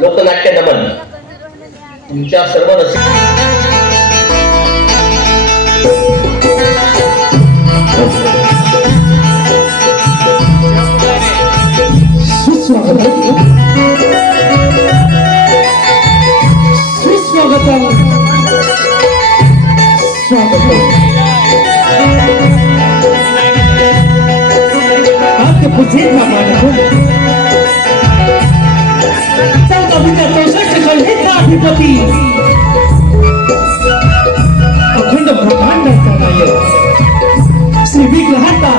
लोकनाट्य दमन तुमच्या सर्व अधिपती अखंड ब्रह्मांडाचा नायक श्री विग्रहाचा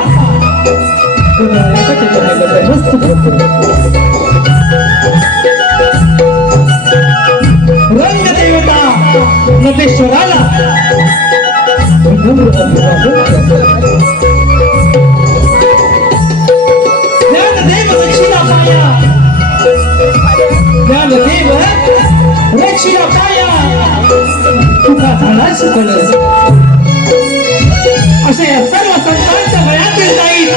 रंगदेवता नटेश्वराला ज्ञानदेव दक्षिणा पाया ज्ञानदेव रक्षिया पाया तुका झाला शिकवलं अशा या सर्व संतांच्या वयातील जाईल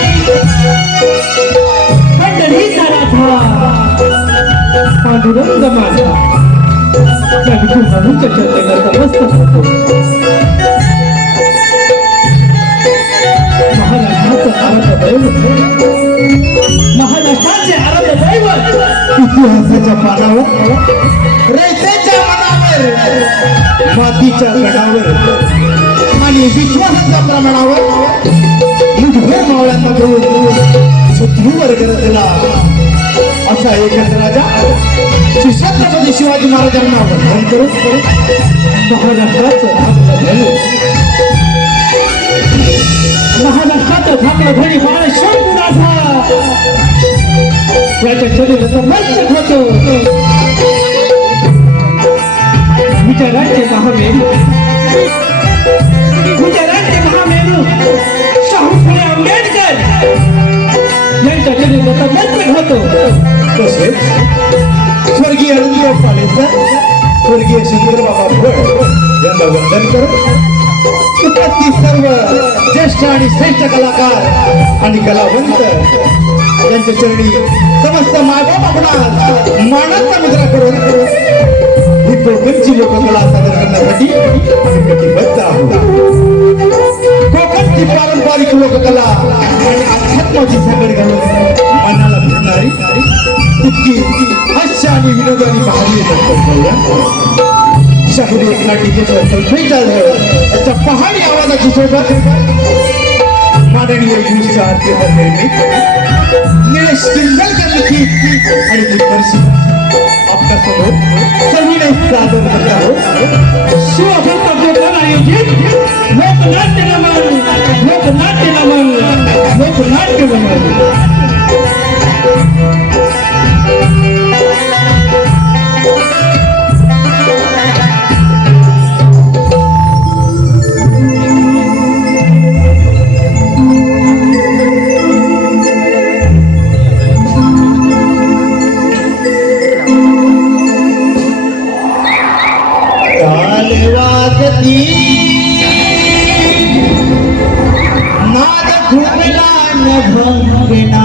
पंढरीचा राधा पांडुरंग माझा त्या विठू माणूच्या चरणाचा मस्तक होतो महाराष्ट्राचे आराध्य दैवत इतिहासाच्या पानावर रयतेच्या मनावर मातीच्या गडावर आणि विश्वासाच्या प्रमाणावर मुठभर मावळ्यांना घेऊन पृथ्वीवर गरजला असा एकच राजा श्री छत्रपती शिवाजी महाराजांना वंदन करून महाराष्ट्राचं धाकलं घडी बाळ शंभूराजा याच्या शरीराचं मस्तक होतो गुजरातचे महामेरू शाहू फुले आंबेडकर यांच्या शरीराचं मस्तक होतो तसेच स्वर्गीय अरुणराव पालेकर स्वर्गीय शंकरबाबा भट यांना वंदन करून उपस्थित सर्व ज्येष्ठ आणि श्रेष्ठ कलाकार आणि कलावंत यांच्या चरणी समस्त मायबाप आपणास मानाचा मुद्रा करून ही कोकणची लोककला सादर करण्यासाठी कटिबद्ध आहोत. कोकणची पारंपरिक लोककला आणि अध्यात्माची सांगड घालून मनाला भिडणारी तितकी हास्य आणि विनोदानी भारी शाहिरी एकनाटिकेचं त्याच्या पहाडी आवाजाची सोबत माननीय यूजच्या आरतीवर निर्मित निलेश किंजलकर लिखित आणि दिग्दर्शित आपल्या समोर सविनय सादर करत आहोत शिवभक्त गोपाल आयोजित लोकनाट्य नमन लोकनाट्य नमन लोकनाट्य नमन. वाजती भजना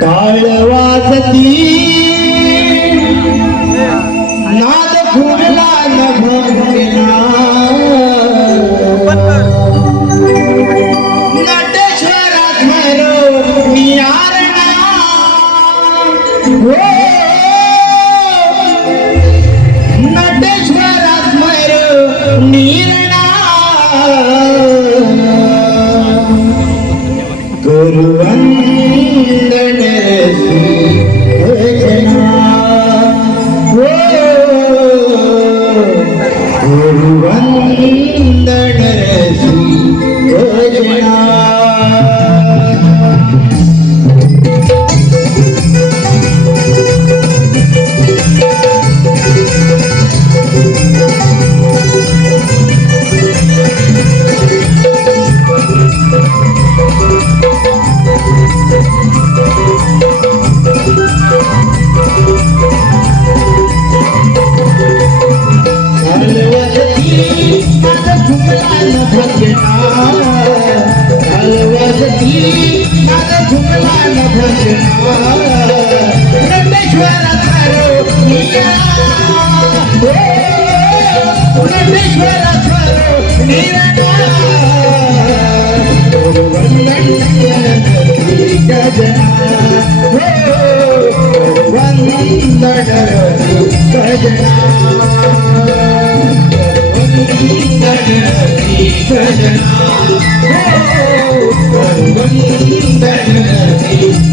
टाळ वाजती नाद फुलला न भजना नटेश्वरात भरो नियारणा नटेश्वरात भरो निरणा गुरुवंदन भजना गुरुवंदन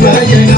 भजना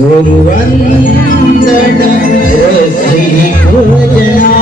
गुरुवंदन श्री पूजना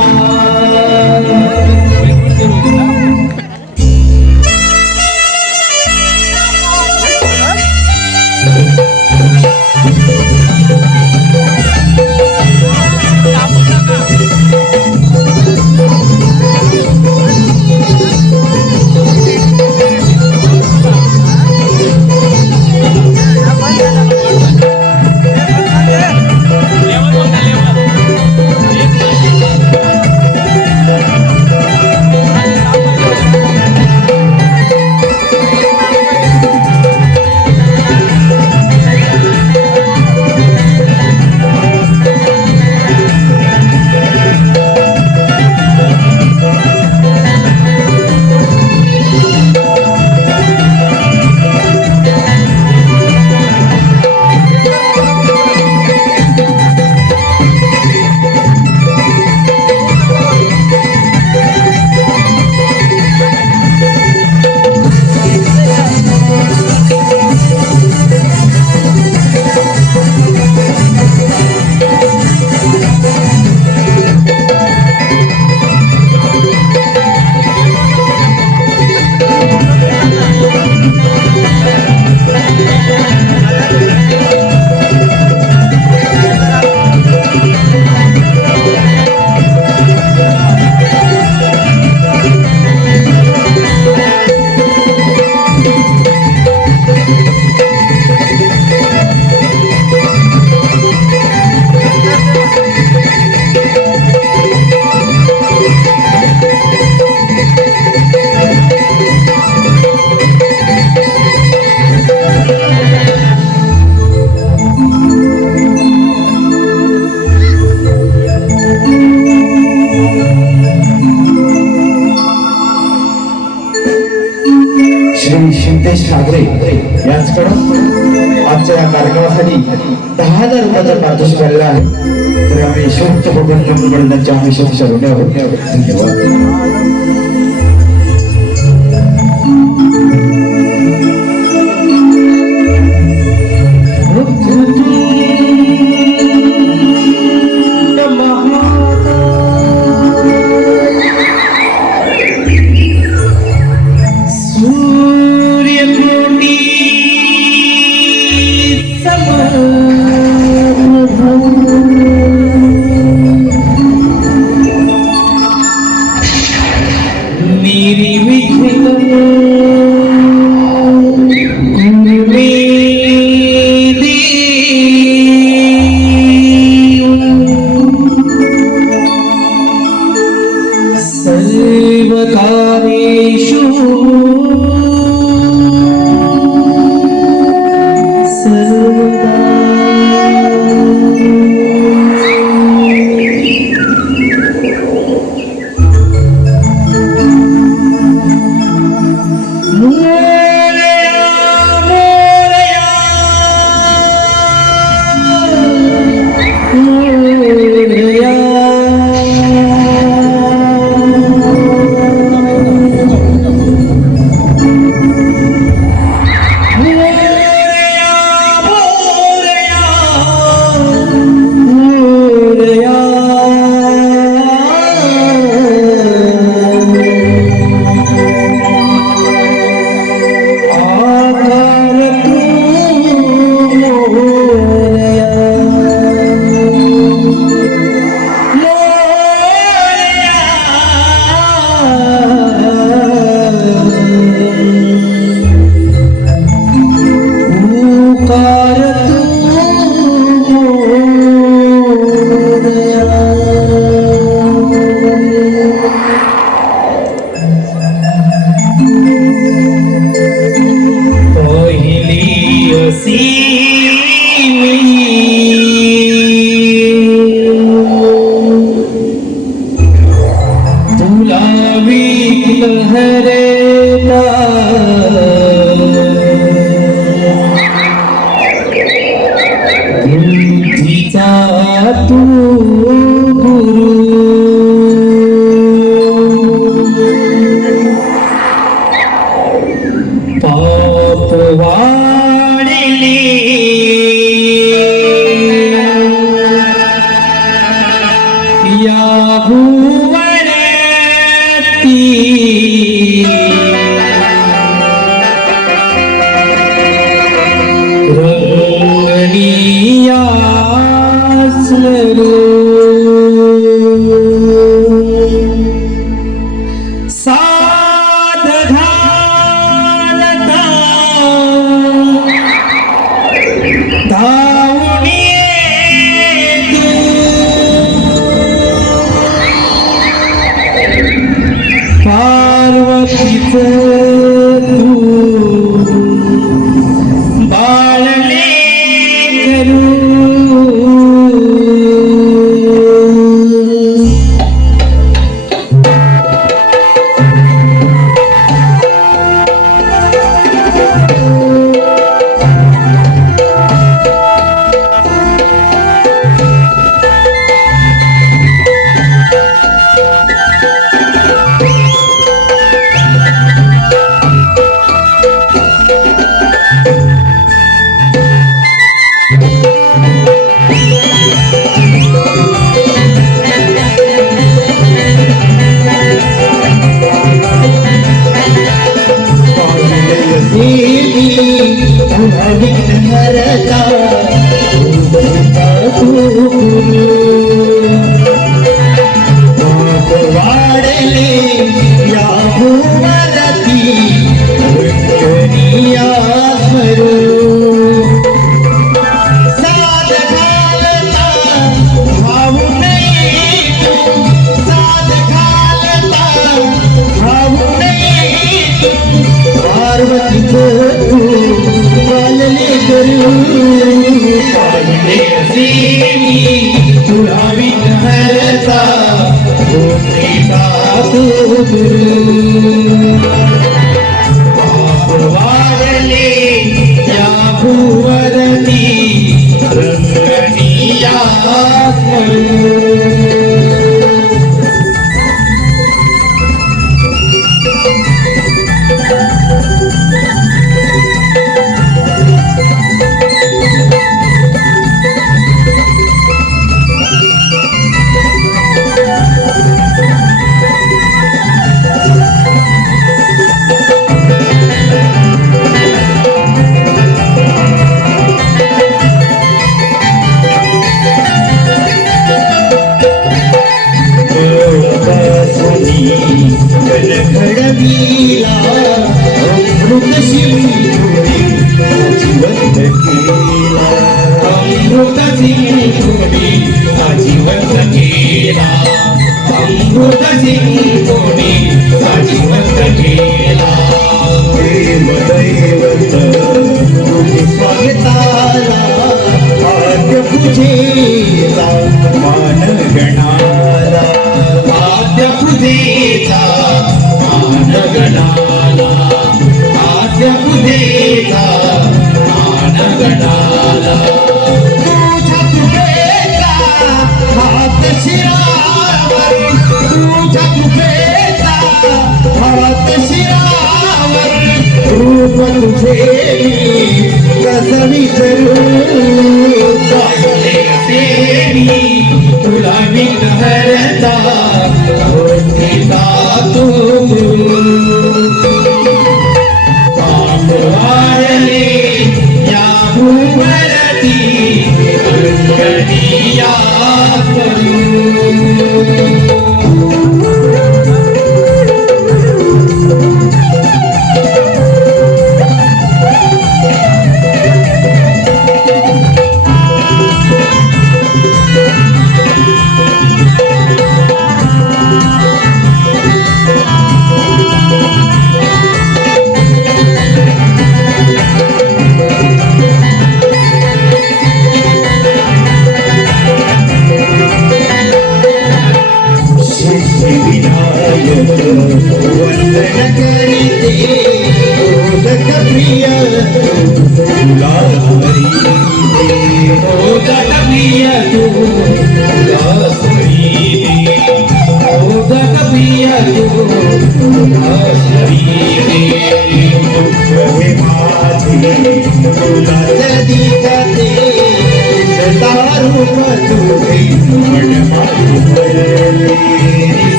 श्री सिद्धेश ठाकरे यांच्याकडून आजच्या या कार्यक्रमासाठी 10,000 रुपयाचा पारितोषिक आलेला आहे. तर आम्ही शुद्ध बघून त्यांच्या आम्ही शुद्ध ऋणी आहोत. धन्यवाद. रंगनिया स्मरो साध घालता धावून येतो पार्वतीचं तू बाळले करू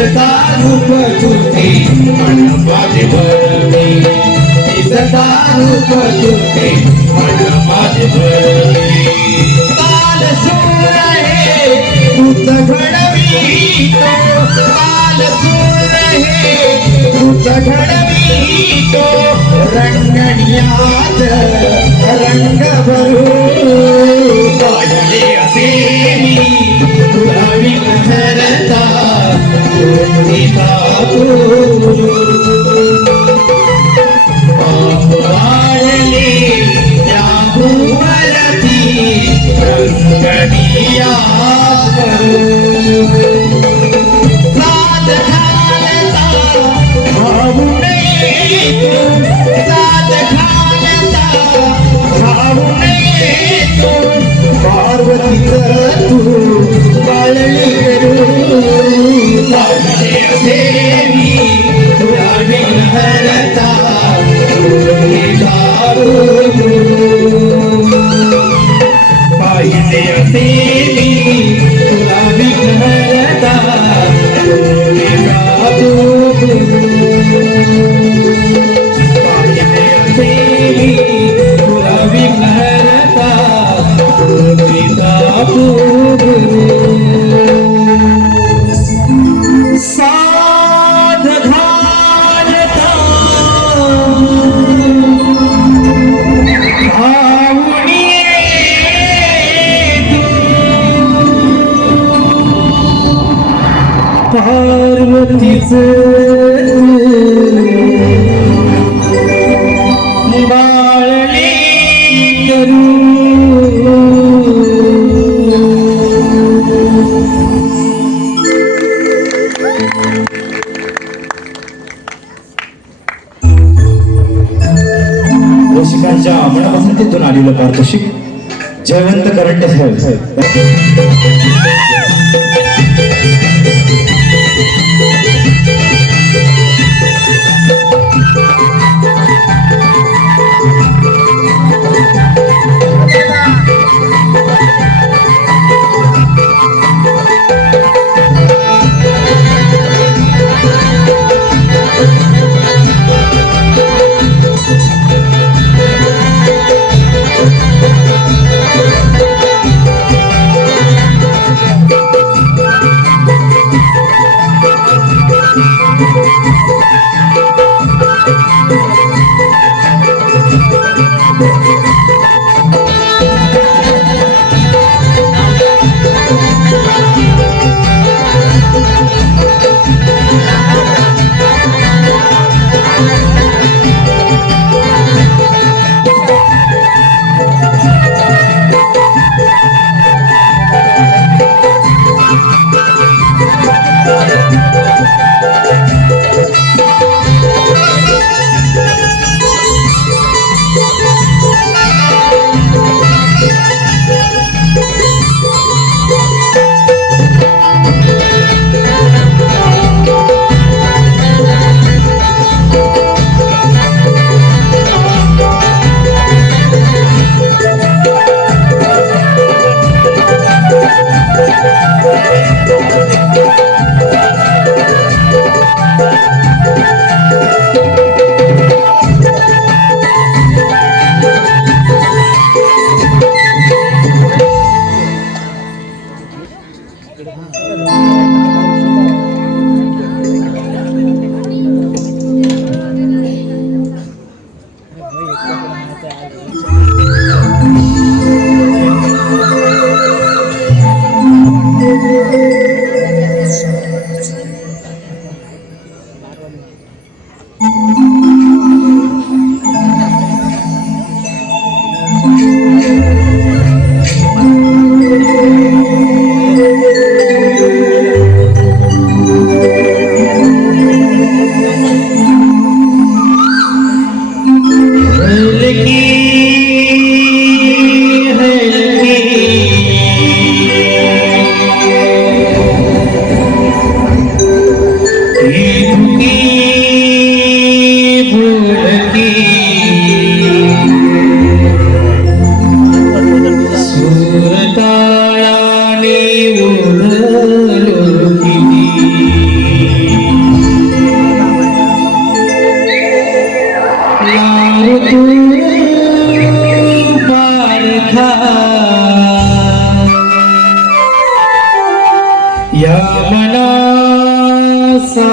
दिसता रूप तुझे मन माझे भरले दिसता रूप तुझे मन माझे भरले काल सूर आहे तुझ घडवितो काल सूर आहे तुझ घडवितो रंगणियात रंग भरू पाडले असे मी तुला विघ्नहर्ता पाप वाढले त्या भूवरती रंगणिया साध घालता भावू नये तू साध घालता भावू नये तू पार्वतीच तू बाळली करू पाडले असे मी तुला विघ्नहर्ता पाहिले असे मी तुला विघ्नहर्ता पाहिले असे मी तुला विघ्नहर्ता साध घालता भावुनी पार्वतीच बाळले करू रसिकांच्या मनपसंतीतून आलेलं पारितोषिक जयवंत करंटे साहेब सुरताळाने ओढलो किती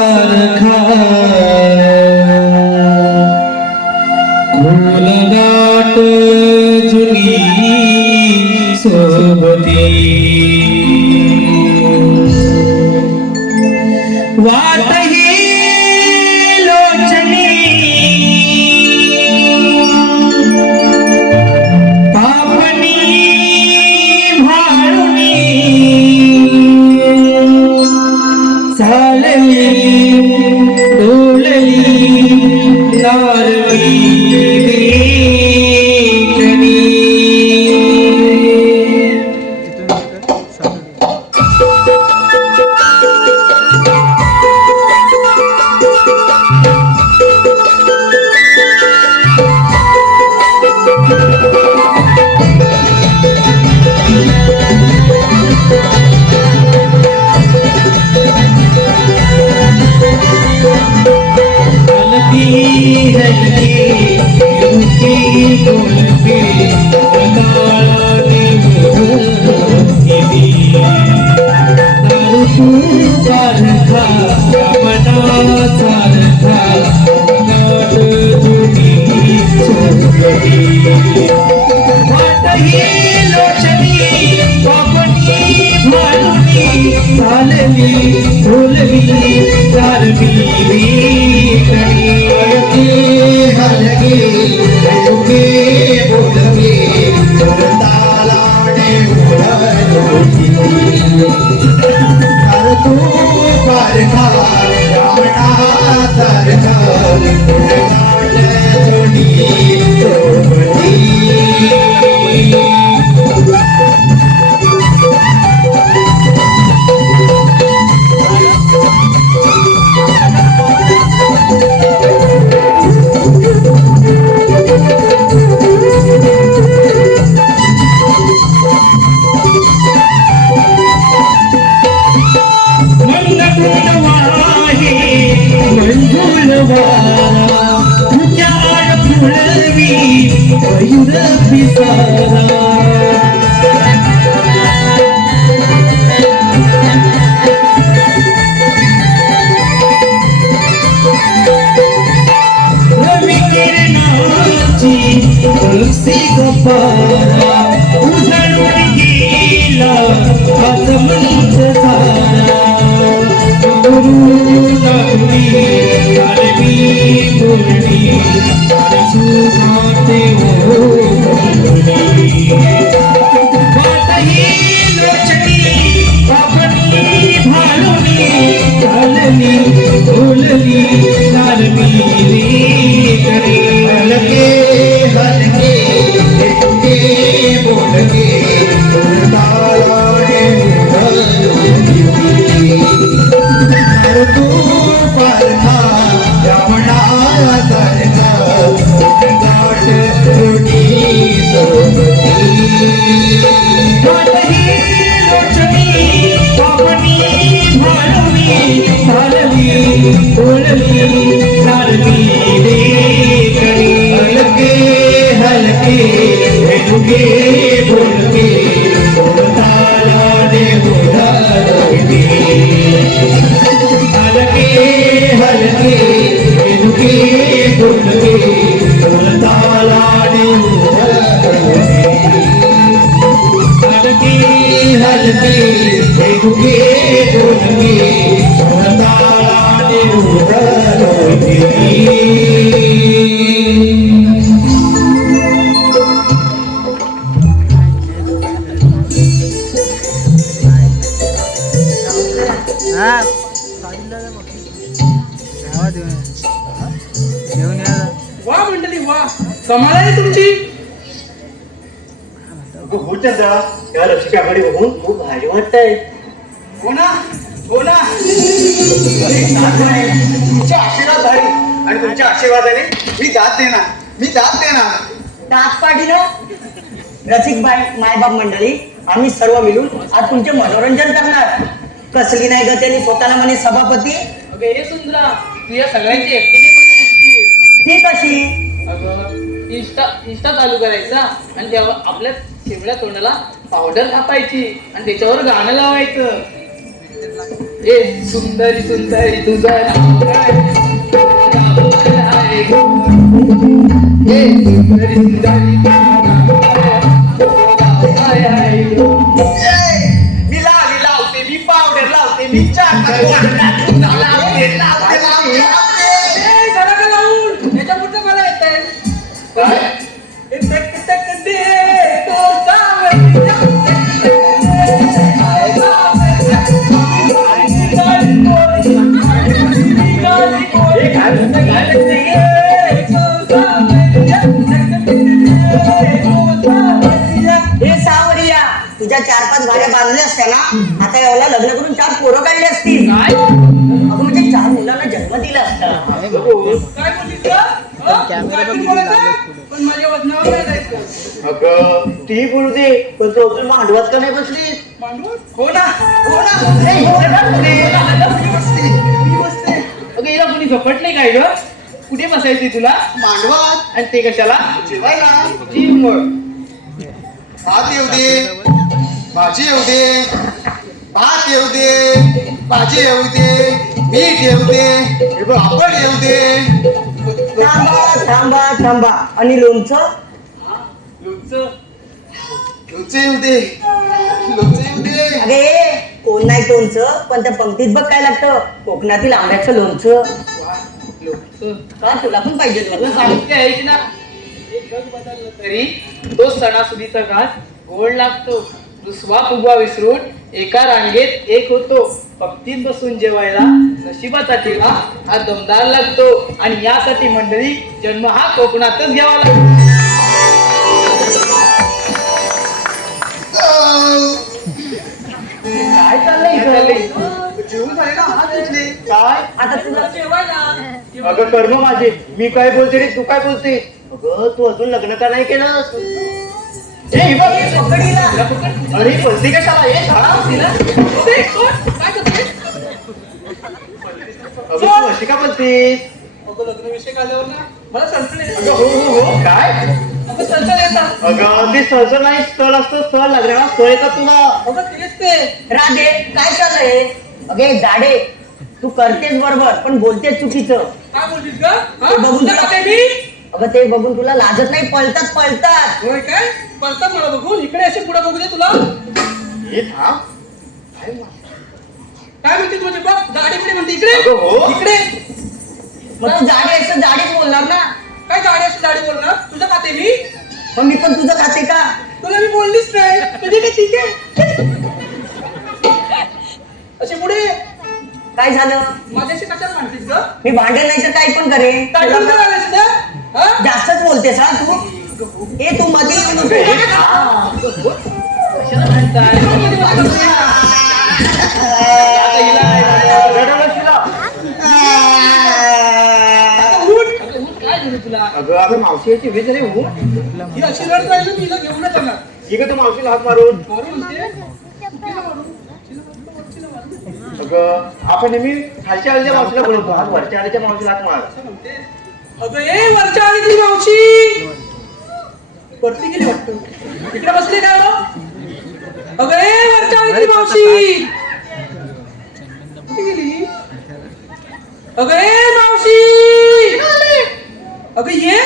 सारखा खोलगाट जुनी सोबती वाट ही लोचनी पापणी भाळुनी चालली डोलली नारळी वा मंडळी वा कमाल आहे तुमची. त्या रसिकाकडे बघून खूप भारी वाटतंय. हो ना हो ना तुमच्या आशीर्वाद झाली आणि तुमच्या आशीर्वादाने मी दात देणार. दात पाडीनं रसिक मायबाप मंडळी आम्ही सर्व मिळून आज तुमचे मनोरंजन करणार. कसली नाही ग त्यांनी स्वतःला म्हणे सभापती. अगं हे सुंदरा तू या सगळ्यांची एकटीने म्हणत दिसतीये. ती कशी. अगं इंस्टा चालू करायचा आणि तेव्हा आपल्या शेवड्या तोंडाला पावडर थापायची आणि त्याच्यावर गाणं लावायचं. ए सुंदरी सुंदरी तुझं नाव काय? नाव काय आहे ग? ए सुंदरी सुंदरी तुझं नाव काय? नाव काय आहे ग? मी लावते मी पावडर लावते मी चाकू लावते याच्या पुढचं मला येतंय काय हे सावरिया तुझ्या 4-5 गाड्या बांधल्या असत्या ना आता एवढ्या लग्न करून 4 पोरं काढली असतील अगं म्हणजे 4 मुलांना जन्म दिला असता. काय बोललीस का? काहीतरी बोलायचं? पण माझ्या वजनावर नाही जायचं. अगं ती बोलू दे पण तू अजून मांडवात का नाही बसली मांडव? हो ना हो ना हे हो ना, मी बसते. अगं हिला कोणी झपटले काय ग? कुठे बसायची तुला? मांडवात आणि ते कशाला? जेवायला जीव मग भात येऊ दे भाजी येऊ दे भात येऊ दे भाजी येऊ दे मीठ येऊ दे पापड येऊ दे थांबा आणि लोणचं लोणचं लोणचं येऊ दे लोणचं येऊ दे अरे कोण नाही लोणचं पण त्या पंक्तीत बघ काय लागतं कोकणातील आंब्याचं लोणचं लोणचं का तुला पण पाहिजे तुला लोणचं? सांगते ऐक ना एक जग बदललं तरी तो सणासुदीचा घास गोड लागतो दुसवा फुगवा विसरून एका रांगेत एक होतो पंक्तीत बसून जेवायला नशिबाचा ठेवा हा दमदार लागतो आणि यासाठी मंडळी जन्म हा कोकणातच घ्यावा लागतो. काय चाललंय इथं? जेवून झाले ना हात धुतले काय आता तुला जेवायला अगं कर्म माझे मी काय बोलते रे तू काय बोलते अगं तू अजून लग्न का नाही केलं हे बघ, हे पकड हिला. अरे बोलते कशाला हे झाडा तिला अबे, कोण? काय करतोय? अगं तू अशी का बोलतेस अगं लग्न विषय काढल्यावर ना मला संशय येतो. अगं हो काय अगं संशय येतात. अगं ते सहज नाही स्थळ असतं स्थळ लागणार स्थळ येतात तुला अगं तेच ते राधे काय चाललंय अगे जाडे तू करतेस बरोबर पण बोलतेस चुकीचं काय बोललीस ग? हा? ते बघून तुला तुला- काय मी? अगं ते बघून तुला लाजत नाही पळतात होय काय? पळतात मला बघून इकडे असे पुढे बघू दे तुला हे थांब काय म्हणते तुझे बघ गाडीकडे म्हणते इकडे अगं हो. इकडे मग तू जाडे असं जाडीच बोलणार ना काय गाडी अशी गाडी बोलणार तुझं खाते मी मग मी पण तुझं खाते का तुला मी बोललीच नाही तुझे काय ठीक आहे असे पुढे काय झालं माझ्याशी कशाला म्हणतेस ग मी भांडेल नाही तर काही पण करेन काय तुला करणार आहेस ना? हा? जास्तच बोलतेस हा तू ए तू मध्ये येऊ नको. कशाला म्हणताय? आता हिला- रडायला शिला. आता उठ. आता उठ, काय झालं तुला अगं अगं मावशी याची वेळ झाली हो ही अशी रडत राहिली ना, हिला घेऊनच येणार ठीक आहे तू मावशीला हात मारून मारून म्हणते तिला मारून. अगं आपण नेहमी खालच्या आळीच्या मावशीला बोलतो हात वरच्या आळीच्या मावशीला हात मार असं म्हणते. अगं ए वरच्या आळीतली मावशी वरती गेली वाटतं इकडे बसली काय हो? अगं ए वरच्या आळीतली मावशी कुठे गेली अगं ए मावशी अगं ये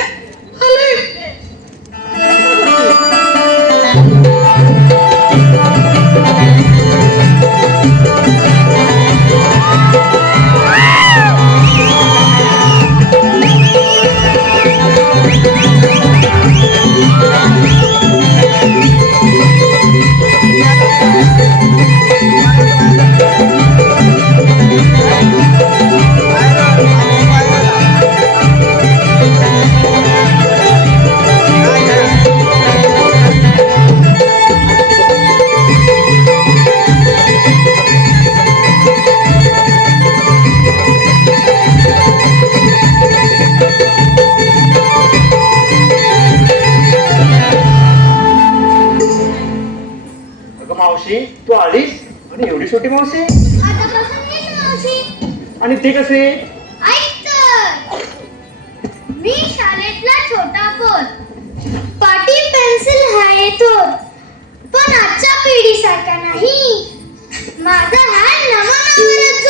मावशी तू आलीस आणि एवढी छोटी मावशी आतापासून येत मावशी. आणि ते कसे ऐक तर. मी शाळेतला छोटा पोर पाटी पेन्सिल आहे थोर पण आजच्या पिढीसारखा नाही माझा हा नवा नावरच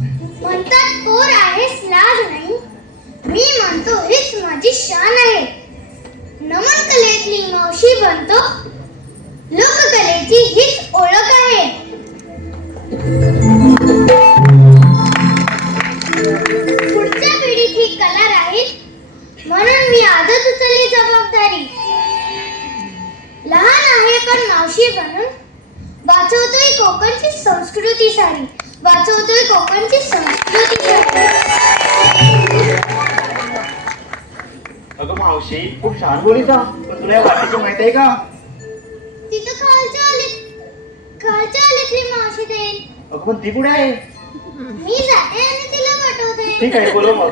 म्हणतात पोर आहेस लाज नाही, मी म्हणतो हीच माझी शान आहे. नमन कलेतली मावशी बनतो, लोककलेची हीच ओळख आहे. पुढच्या पिढीत ही कला राहील म्हणून मी आजच उचलली जबाबदारी. लहान आहे पण मावशी बनून वाचवतोय कोकणची संस्कृती सारी, वाचवतोय कोकणची संस्कृती सारी. अगं मावशी खूप छान बोलीचा, पण तुला या वाटेची माहिती आहे का? तिथं खालच्या आलीतली मावशी देईल. अगं पण ती कुठे आहे? मी जाते आणि तिला पाठवते. ठीक आहे, बोलो मग.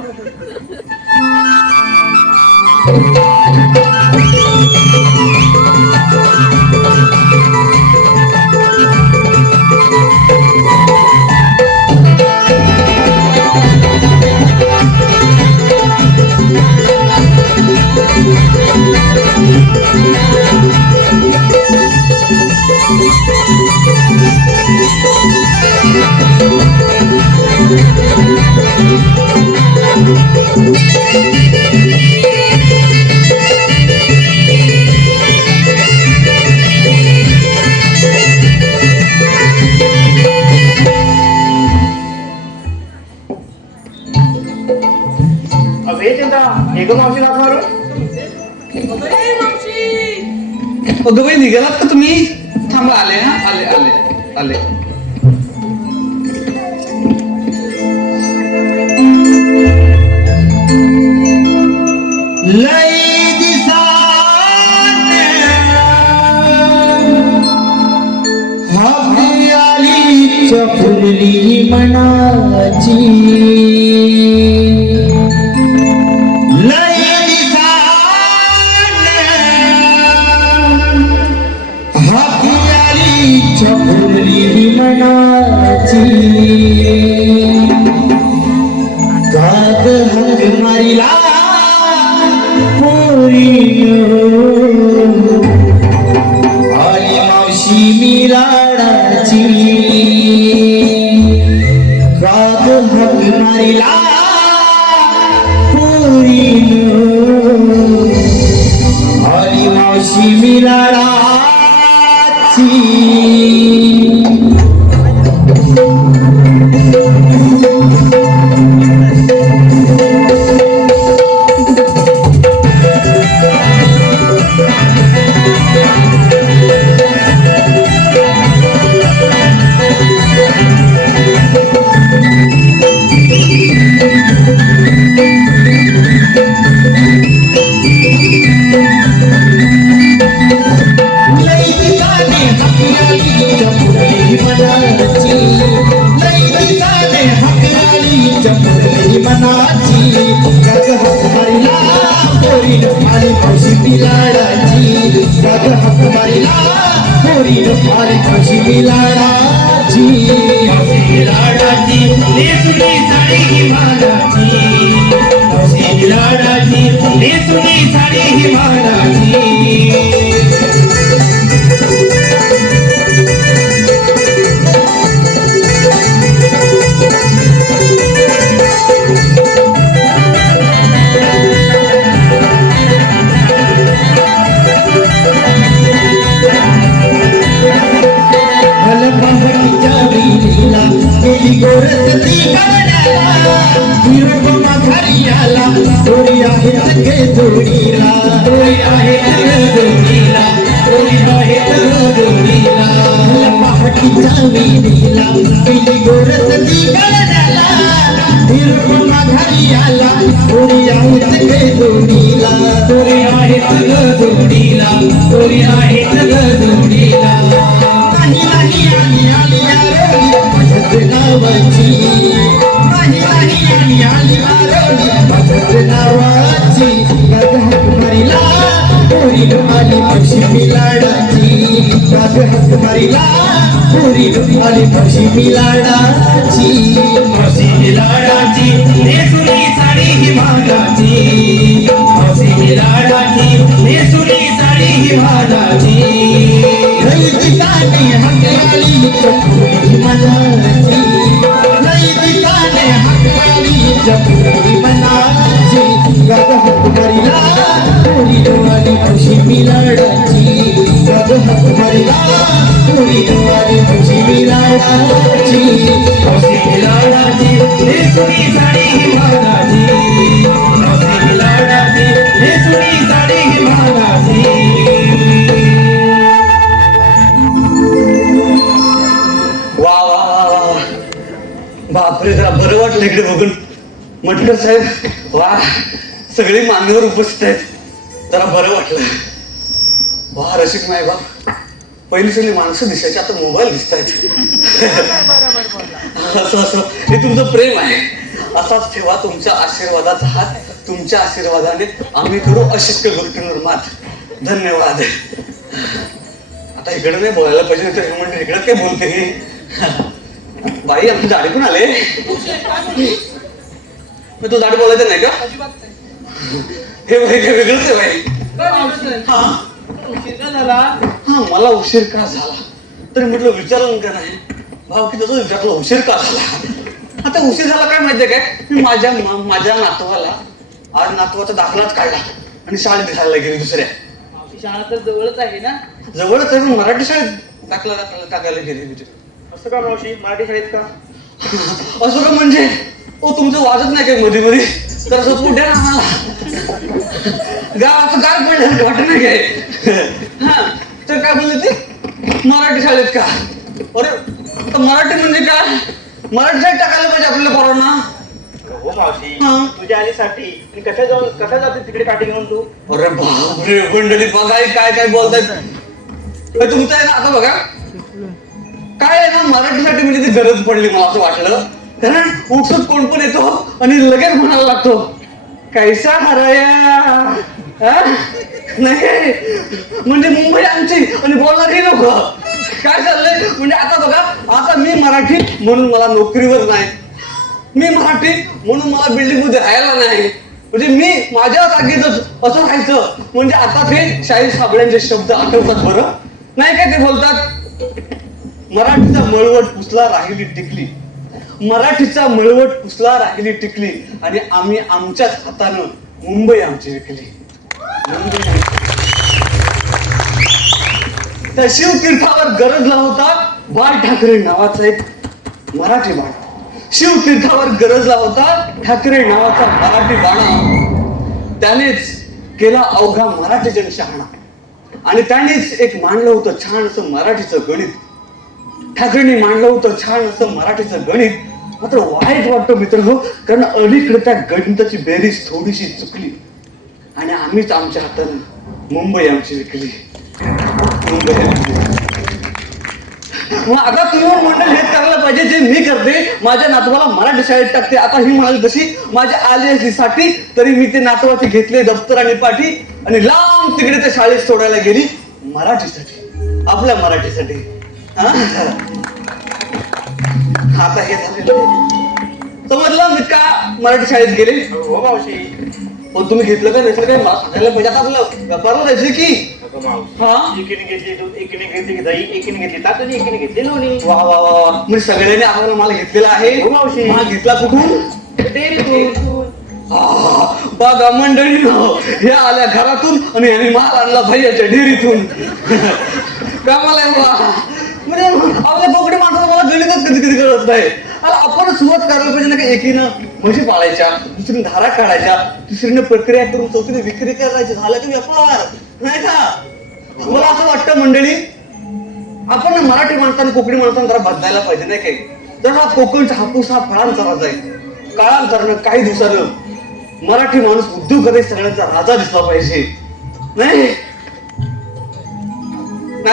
मावशी हात मारून. अगं बाई निघालात का तुम्ही? थांबा, आले ना, आले आले आले. लय दिसाने हवी आली चफुरली मनाची. लय दिसाने हवी आली चफुरली मनाची. गाग हंग मारिला आली मावशी मी लाडाची. गाग हंग मारिला आली मावशी मी लाडाची. ने हातवारी जपुरी मनाची गग हातवारीला पुरी डोळी खुशी मिलाडाची गग हातवारीला पुरी डोळी खुशी मिलाडाची खुशी मिलाडाची हे सुनी साडी ही महागाची खुशी मिलाडाची हे सुनी साडी ही महागाची वा वा वा वा वा. बापरे जरा बरं वाटलं इकडे बघून. म्हटलं साहेब वा सगळे मान्यवर उपस्थित आहेत, जरा बरं वाटलं. वा रसिक माय बाप, पहिली सगळी माणसं दिसायची, आता मोबाईल दिसत आहेत. असं असं हे तुमचं प्रेम आहे. असाच ठेवा तुमच्या आशीर्वादाचा हात. तुमच्या आशीर्वादाने आम्ही करू अशक्य गोष्टींवर मात. धन्यवाद. आता इकडे नाही बोलायला पाहिजे, नाही तर म्हणजे इकडे काय बोलते. बाई आमची दाढी पण आले. तू दाढी बोलायचं नाही का? अजिबात नाही. हे बाई काय वेगळंच आहे बाई. काय मावशी? हा उशीर का झाला? हा मला उशीर का झाला तरी म्हटलं विचारलं का नाही. भाऊ की तसं विचारलं उशीर का झाला. आता उशीर झाला काय माहितीये काय, मी माझ्या नातवाला आज नातवाचा दाखलाच काढला आणि शाळेत दिसायला गेली दुसऱ्या. मावशी शाळा तर जवळच आहे ना. जवळच आहे, पण मराठी शाळेत टाकायला गेली म्हणजे. असं का मावशी, मराठी शाळेत का? असं का म्हणजे ओ तुमचं वाजत नाही काय मध्ये मध्ये, तर असं कुठे ना आम्हाला गावाचं गाय पडलं वाटत नाही काय. हा तर काय बोलले ते मराठी शाळेत का. अरे आता मराठी म्हणजे काय, मराठी शाळेत टाकायला पाहिजे आपल्याला पोरांना. हो मावशी, हा. तुझ्या आलीसाठी कशा जाते तिकडे काठी घेऊन तू? अरे बापरे मंडळी बघा काय काय बोलतायत. तुमचं आहे ना आता बघा काय आहे ना मराठीसाठी म्हणजे ती गरज पडली मला असं वाटलं. कारण उठसूट कोण पण येतो आणि लगेच म्हणायला लागतो कैसा हराया. नाही म्हणजे मुंबई आमची आणि बोलणारही नको. काय चाललंय म्हणजे आता बघा, आता मी मराठी म्हणून मला नोकरीवर नाही, मी मराठी म्हणून मला बिल्डिंग मध्ये राहायला नाही, म्हणजे मी माझ्या जागेतच असं राहायचं. म्हणजे आता ते शाहीर साबळ्यांचे शब्द आठवतात बरं नाही काय ते बोलतात, मराठीचा मळवट पुसला राहिली टिकली, मराठीचा मळवट पुसला राहिली टिकली आणि आम्ही आमच्याच हातानं मुंबई आमची विकली. त्या शिवतीर्थावर गरजला होता बाळ ठाकरे नावाचा एक मराठी बाणा. शिवतीर्थावर गरजला होता ठाकरे नावाचा मराठी बाणा. त्यानेच केला अवघा मराठी जनशहाणा आणि त्यानेच एक मांडलं होतं छान असं मराठीचं गणित. ठाकरेंनी मांडलं होतं छान असं मराठीचं गणित. मात्र वाईट वाटतं मित्रांनो, कारण अलीकडे त्या गणिताची बेरीज थोडीशी चुकली आणि आम्हीच आमच्या हातानं मुंबई आमची विकली. मग आता तुम्ही मंडळ हेच करायला पाहिजे जे मी करते, माझ्या नातवाला मराठी शाळेत टाकते. आता ही म्हणाली तशी माझ्या आलीसाठी तरी मी ते नातवाचे घेतले दप्तर आणि पाठी आणि लांब तिकडे त्या शाळेत सोडायला गेली मराठीसाठी, आपल्या मराठीसाठी. आता हे समजलं मी का मराठी शाळेत गेले. हो मावशी. पण तुम्ही घेतलं का नसलं काय मला सांगायला पाहिजे. आता आपलं व्यापारला जायचं की हा एकीने घेतली दूध, एकीने घेतली दही, एकीने घेतली ताक आणि एकीने घेतली लोणी. वा वा वा वा. म्हणजे सगळ्यांनी आपल्याला मला घेतलेला आहे. हो मावशी. मला घेतला कुठून. बघा मंडळी हे आल्या घरातून आणि यांनी माल आणला भैयाच्या डेअरीतून. कामाला म्हणजे आपल्या बोकडे माणसाला मला गणितच कधी कधी कळत नाही. आपण सुरुवात करायला पाहिजे ना की एकीनं म्हशी पाळायच्या, दुसरीने धारा काढायच्या, तिसरीने प्रक्रिया करून चौथीने विक्री करायची, झाला की व्यापार नाही का. मला असं वाटतं मंडळी आपण मराठी माणसाने कोकणी माणसाने जरा बदलायला पाहिजे नाही काही. जर हा कोकणचा हापूस हा फळांचा राजा आहे. काळांतरानं काही दिवसानं मराठी माणूस उद्योगमध्ये सगळ्यांचा राजा दिसला पाहिजे. नाही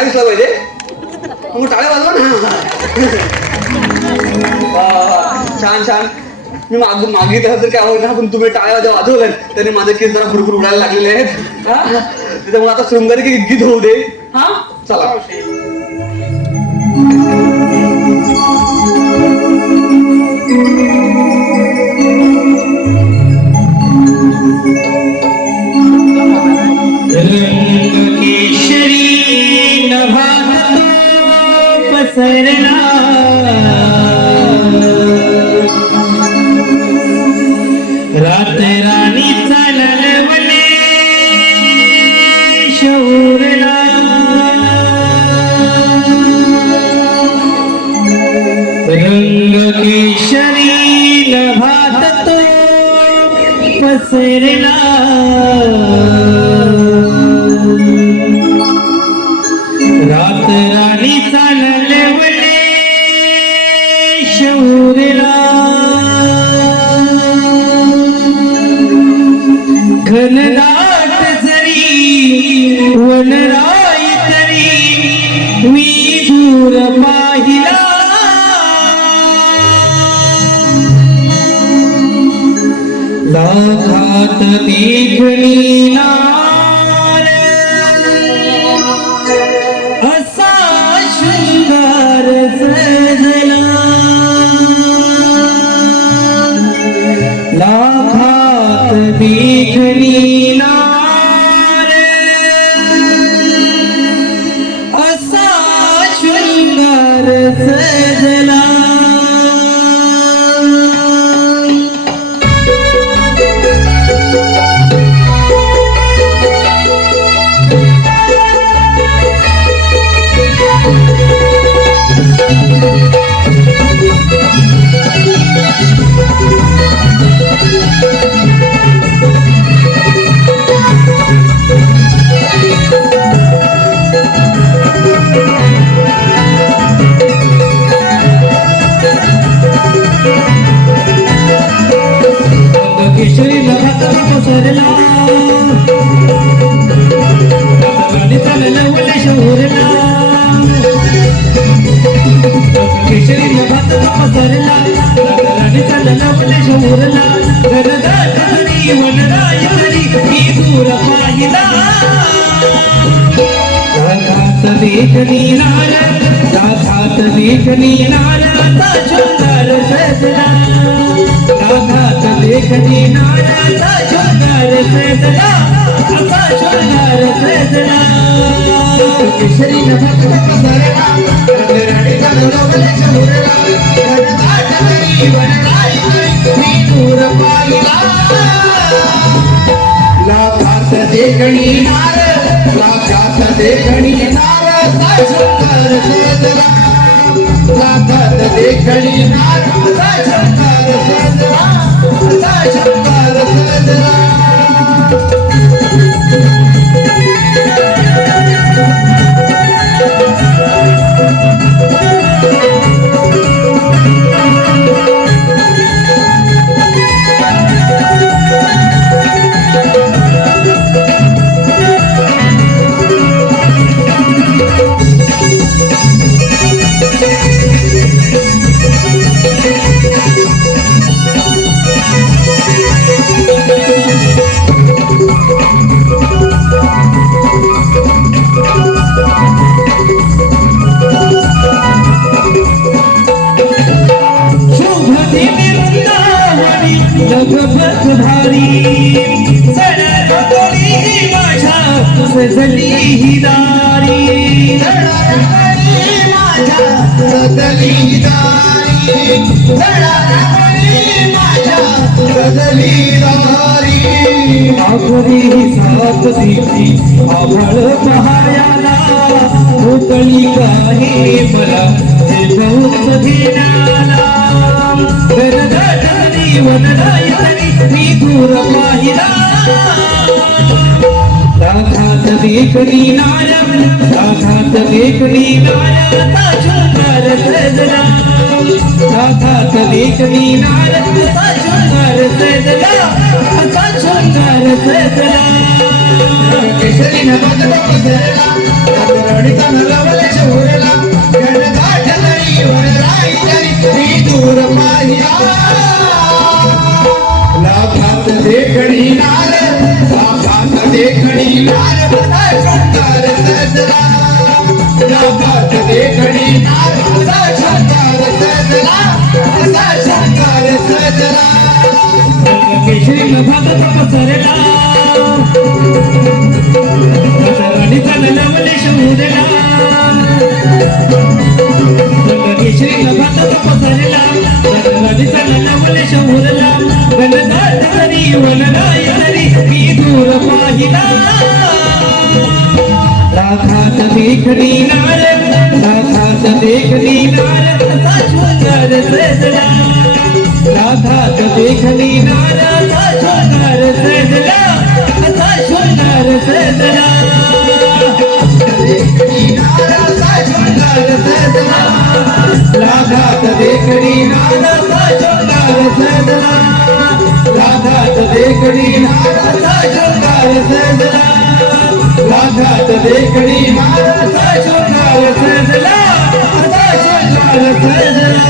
दिसला पाहिजे. मग टाळ्या वाजवा ना. छान छान. मी मागितलं तर काय आवडलं पण तुम्ही टाळ्या वाजवल्या त्याने माझे केस जरा भरपूर उडायला लागलेले आहेत. त्याच्यामुळे आता शृंगारी गीत होऊ दे. हा चला. केशरी नभातो पसरला रात राणी चालवले शौरला रंग केशरी नभात तो पसरला रात राणी चालवले शौरला घनदाट जरी वनराई तरी मी दूर पाहिला लाखात देखणी नार असा शृंगार सजला लाखात देखणी नार असा शृंगार सजला केशरी नभात पसरला राणी चालवले शौरला केशरी नभात पसरला राणी चालवले शौरला घनदाट जरी वनराई तरी मी दूर पाहिला राधात देखणी नार राधात देखणी नार असा शृंगार सजला राधात देखणी नार असा शृंगार सजला असा शृंगार सजला केशरी नभात पसरला राणी चालवले शौरला घनदाट जरी वनराई तरी मी दूर पाहिला लाखात देखणी नार लाखात देखणी नार असा शृंगार सजला लाखात देखणी नार असा शृंगार सजला असा शृंगार सजला लगभग भारी सडगोळी माझ्या सजली ही दारी माझ्या सजली दारी माझ्या सजली दारी आखरी साथ दिली आवळ पहायाला भोकळी काही मला हे बहुत घेण्याला घनदाट वनराई तरी मी दूर पाहिला लाखात देखणी नार लाखात देखणी नार असा शृंगार सजला लाखात देखणी नार असा शृंगार सजला असा शृंगार सजला केशरी नभात पसरला राणी चालवले शौरला घनदाट जरी वनराई तरी मी दूर पाहिला लाखात देखणी नार लाखात देखणी नार असा शृंगार सजला लाखात देखणी नार असा शृंगार सजला असा शृंगार सजला केशरी नभात पसरला राणी चालवले शौरला केशरी नभात पसरला राणी चालवले शौरला घनदाट घरी वनराय घरी मी दूर पाहिला राधात देखणी नार राधात देखणी नार असा शृंगार सजला राधात देखणी नार असा शृंगार सजला असा शृंगार सजला राधात देखणी नार असा शृंगार सजला राधात देखणी नार असा शृंगार सजला राधात देखणी नार असा शृंगार सजला असा शृंगार सजला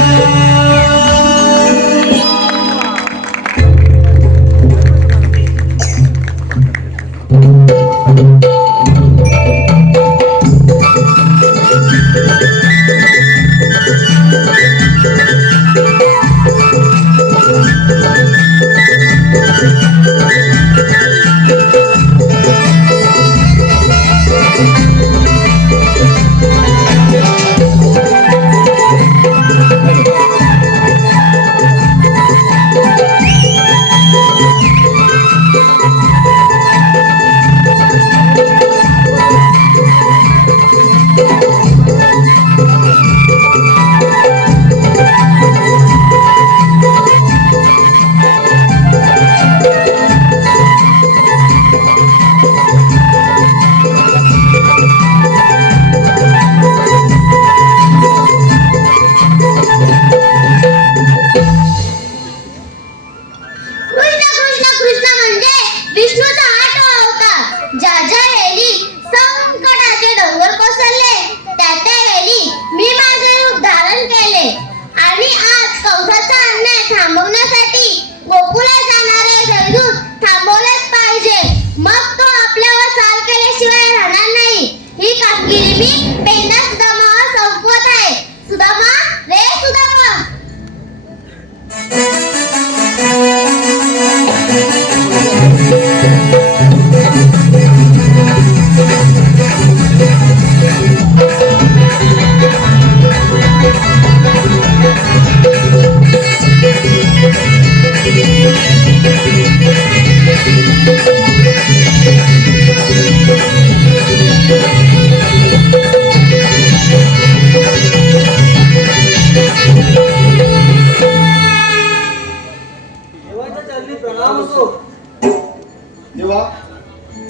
देवा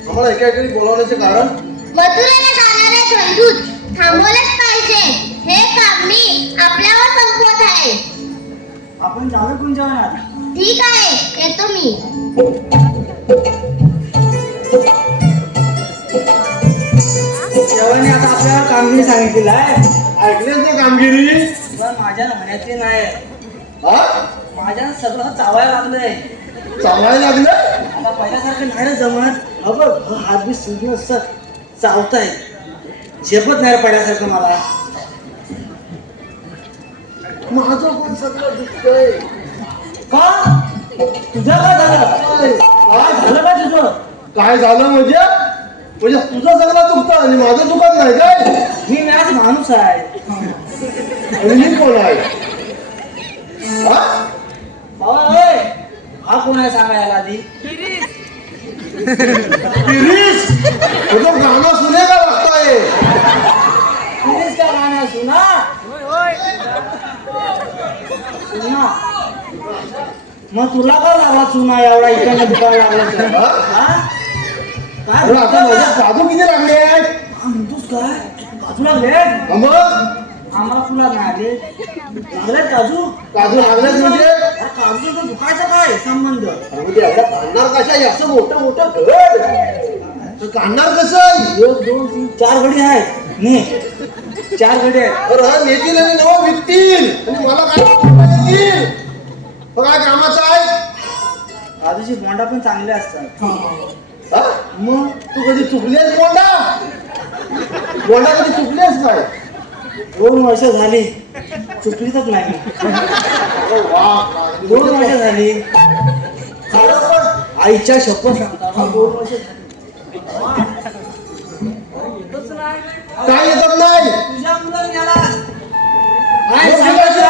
आम्हाला एका ठिकाणी बोलावण्याचे कारण मथुरेला जाणारे जयदूत थांबवलेच पाहिजे. हे काम मी आपल्यावर सोपवत आहे. आपण जाऊ कुंजवनात. ठीक आहे, येतो मी. देवाने आता आपल्याला कामगिरी सांगितलेलं आहे. ऐकलेच ना कामगिरी पण माझ्या म्हणण्याची नाही. हा माझ्या सगळं चावायला लागलंय. चावायला लागलं आता पहिल्यासारखं नाही रे जमत. अगं हात बी सुजून असं चावताय. झेपत नाही रे पहिल्यासारखं मला. माझं पण सगळं दुखतंय. का तुझं काय झालं? काय झालं का तुझं? काय झालं म्हणजे तुझं सगळं दुखतं आणि माझं दुखत नाही काय? मी मॅच माणूस आहे. आणि मी कोण आहे? हा? होय. हा कोण आहे सांगायला आधी? गिरीश तो गाणं सुने का लागताय? गिरीश का गाणं सुना सुना. मग तुला का लागला सुना एवढा इकडनं दुकान लागला तर? हा? काय अरे आता माझे काजू किती लागले आहेत? हा म्हणतोस काय? काजू लागले? मग आम्हाला तुला लागले. लागले काजू? काजू लागलेच म्हणजे अरे काजू तर दुखायचं काय संबंध? एवढा काढणार कशा आहे? असं मोठं मोठं घर तर काढणार कसं? 1 2 3 4 घडी आहेत. ने 4 घडी आहेत. अरे नेतील आणि नवं विकतील आणि मला काय येतील? काय कामाचं आहे? काजूची बोंडा पण चांगले असतात. हा? मग तू कधी चुकलेस बोंडा? बोंडा कधी चुकलेस काय? 2 वर्ष झाली चुकलीच नाही मी. अरे वा 2 वर्ष झाली. खरंच पण आईच्या शपथ सांगता 2 वर्ष झाली. काय येतात नाही? तुझ्या मुलं गेला. काय सांगायचं?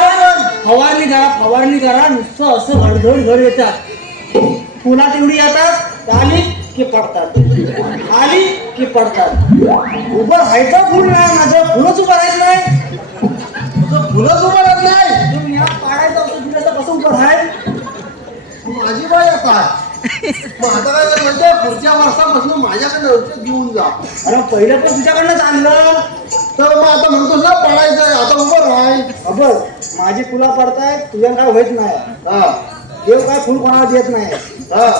फवारणी करा नुसतं असं घडघड घड येतात. फुला तेवढी येतात, आली की पडतात, आली की पडतात. उभं राहायचं फुल नाही, माझं फुलच उभं राहायचं नाही. तुझं फुलंच उभं राहत नाही. तुम्ही या पाडायचं होतं तुला कसं उभं राहाय. माझी बाई आहे काय मग आता काय करायचं पुढच्या वर्षापासून माझ्याकडे औषध घेऊन जा. अरे पहिलं पण तुझ्याकडनंच आणलं. तर मग आता म्हणतोस ना पडायचंय आता उभं राहाय. बघ माझी फुला पडतायत, तुझ्या काय होत नाही. हा देव काय फुल कोणाला देत नाही. हा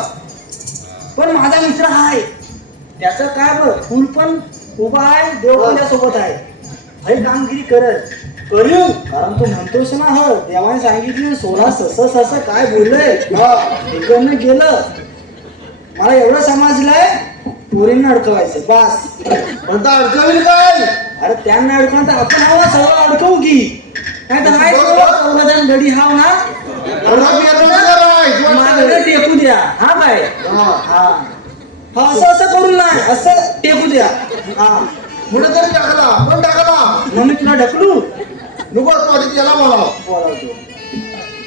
पण माझा मित्र आहे, त्याचं काय बघ फुल पण उभा आहे, देव पण त्यासोबत आहे. हे कामगिरी करत करू कारण तू म्हणतोस ना हो देवाने सांगितलं 16 सस काय बोललंय. इकडनं गेलं मला एवढं समजलंय पोरींना अडकवायचं बास. म्हणता अडकवील काय. अरे त्यांना अडकवून तर आपण हवा सगळं अडकवू की नाही तर नाही चौघजण गडी हाव ना माझ्याकडे टेकू द्या. हा काय हा असं करून नाही असं टेकू द्या. हा पुढे तरी टाकला पण टाकला मग मी तुला ढकलू नको तू त्याला बोलाव बोलावतो.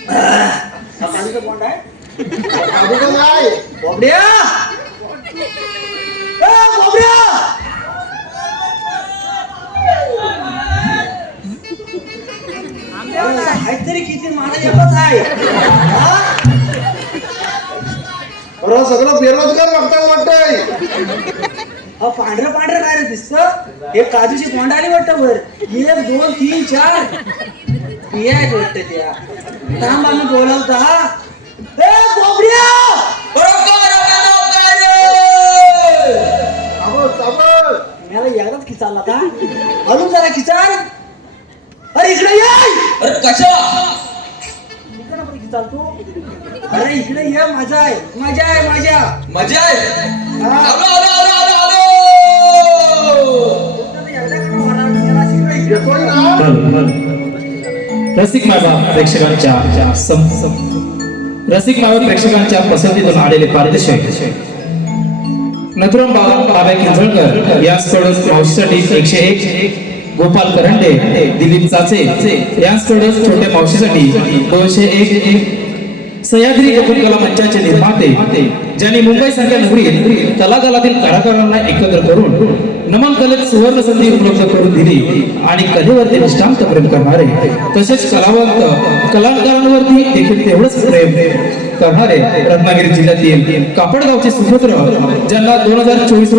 हा पाणीचं बॉन्ड आहे अगोदर नाही बोबड्या. बोबड्या काहीतरी किती मला एकच आहे. अरे सगळं बेरोजगार वाटतं वाटतंय. पांढरं पांढरं काय रे दिसत. हे काजूची बोंड आली वाटतं वर 1 2 3 4 बिया वाटत त्या. थांब आम्ही बोलावता. ए बोबड्या मला एकदाच खिचाला का अजून जरा खिचाल. अरे इकडे ये. कशा इकडे नको खिचाल तू. अरे इकडे ये. मजा आहे मजा आहे माझ्या मजा आहे. हा. आलो आलो आलो आलो आलो. येतोय ना रसिक मायबा प्रेक्षकांच्या पसंतीतून आलेले पारितोषिक नथुराम बाबा किंजळकर यांच्याकडून मावशीसाठी 101, गोपाल करंडे, दिलीप चाचे यांच्याकडून छोट्या मावशीसाठी 201, सह्याद्री कपूर कला मंचाचे निर्माते ज्यांनी मुंबई सारख्या नगरीत कलाकारातील कलाकारांना एकत्र करून नमन कलेत सुवर्ण संधी उपलब्ध करून दिली आणि कलेवरती निष्ठांत प्रेम करणारे तसेच कलावंत कलाकारांवरती देखील तेवढंच प्रेम करणारे रत्नागिरी जिल्ह्यातील कापडगावचे सुपुत्र ज्यांना 2024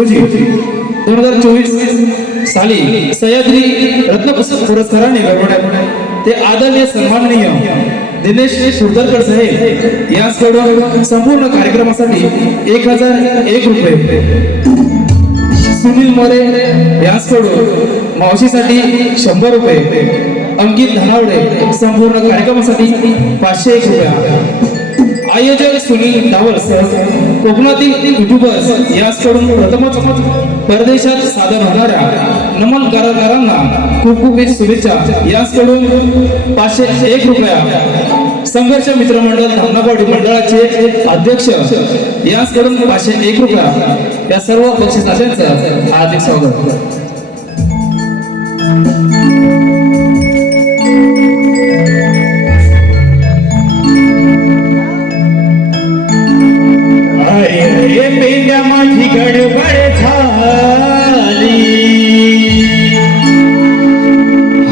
साली सह्याद्री रत्न पुरस्काराने गौरवण्यात ते आदरणीय सन्माननीय दिनेश सुरदरकर साहेब यांच्याकडून संपूर्ण कार्यक्रमासाठी 1001 रुपये, सुनील मोरे यांच्याकडून मावशीसाठी 100 रुपये, अंकित धनावडे संपूर्ण कार्यक्रमासाठी 501 रुपया, आयोजक सुनील डावल कोकणातील युट्यूबर्स यांच्याकडून प्रथमच परदेशात सादर होणाऱ्या नमन कलाकारांना खूप खूप शुभेच्छा यांच्याकडून 501 रुपया, संघर्ष मित्रमंडळ धामनाबाडी मंडळाचे अध्यक्ष यांच्याकडून 501 रुपया. या सर्व बक्षिसांचं हार्दिक स्वागत. पेंड्या माझी गडबड झाली,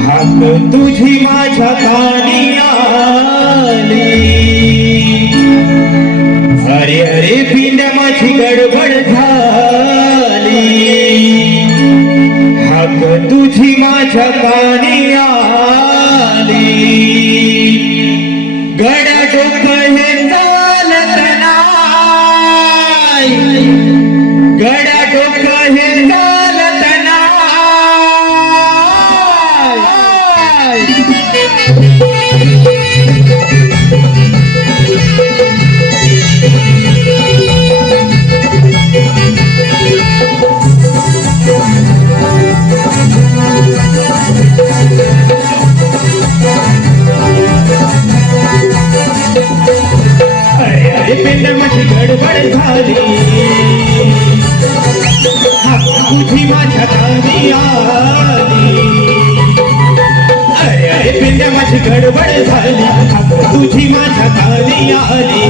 हाक तुझी माझ्या कानी आली. अरे अरे पेंड्या माझी गडबड झाली, हाक तुझी माझ्या कानी आली. गड्या डोकं हे चालत नाही, गड्या डोकं हे चालत नाही. पिंड माझी गडबड झाली, तुझी माझ्या कानी आली. अरे अरे पेंड्या माझी गडबड झाली तुझी माझ्या कानी आली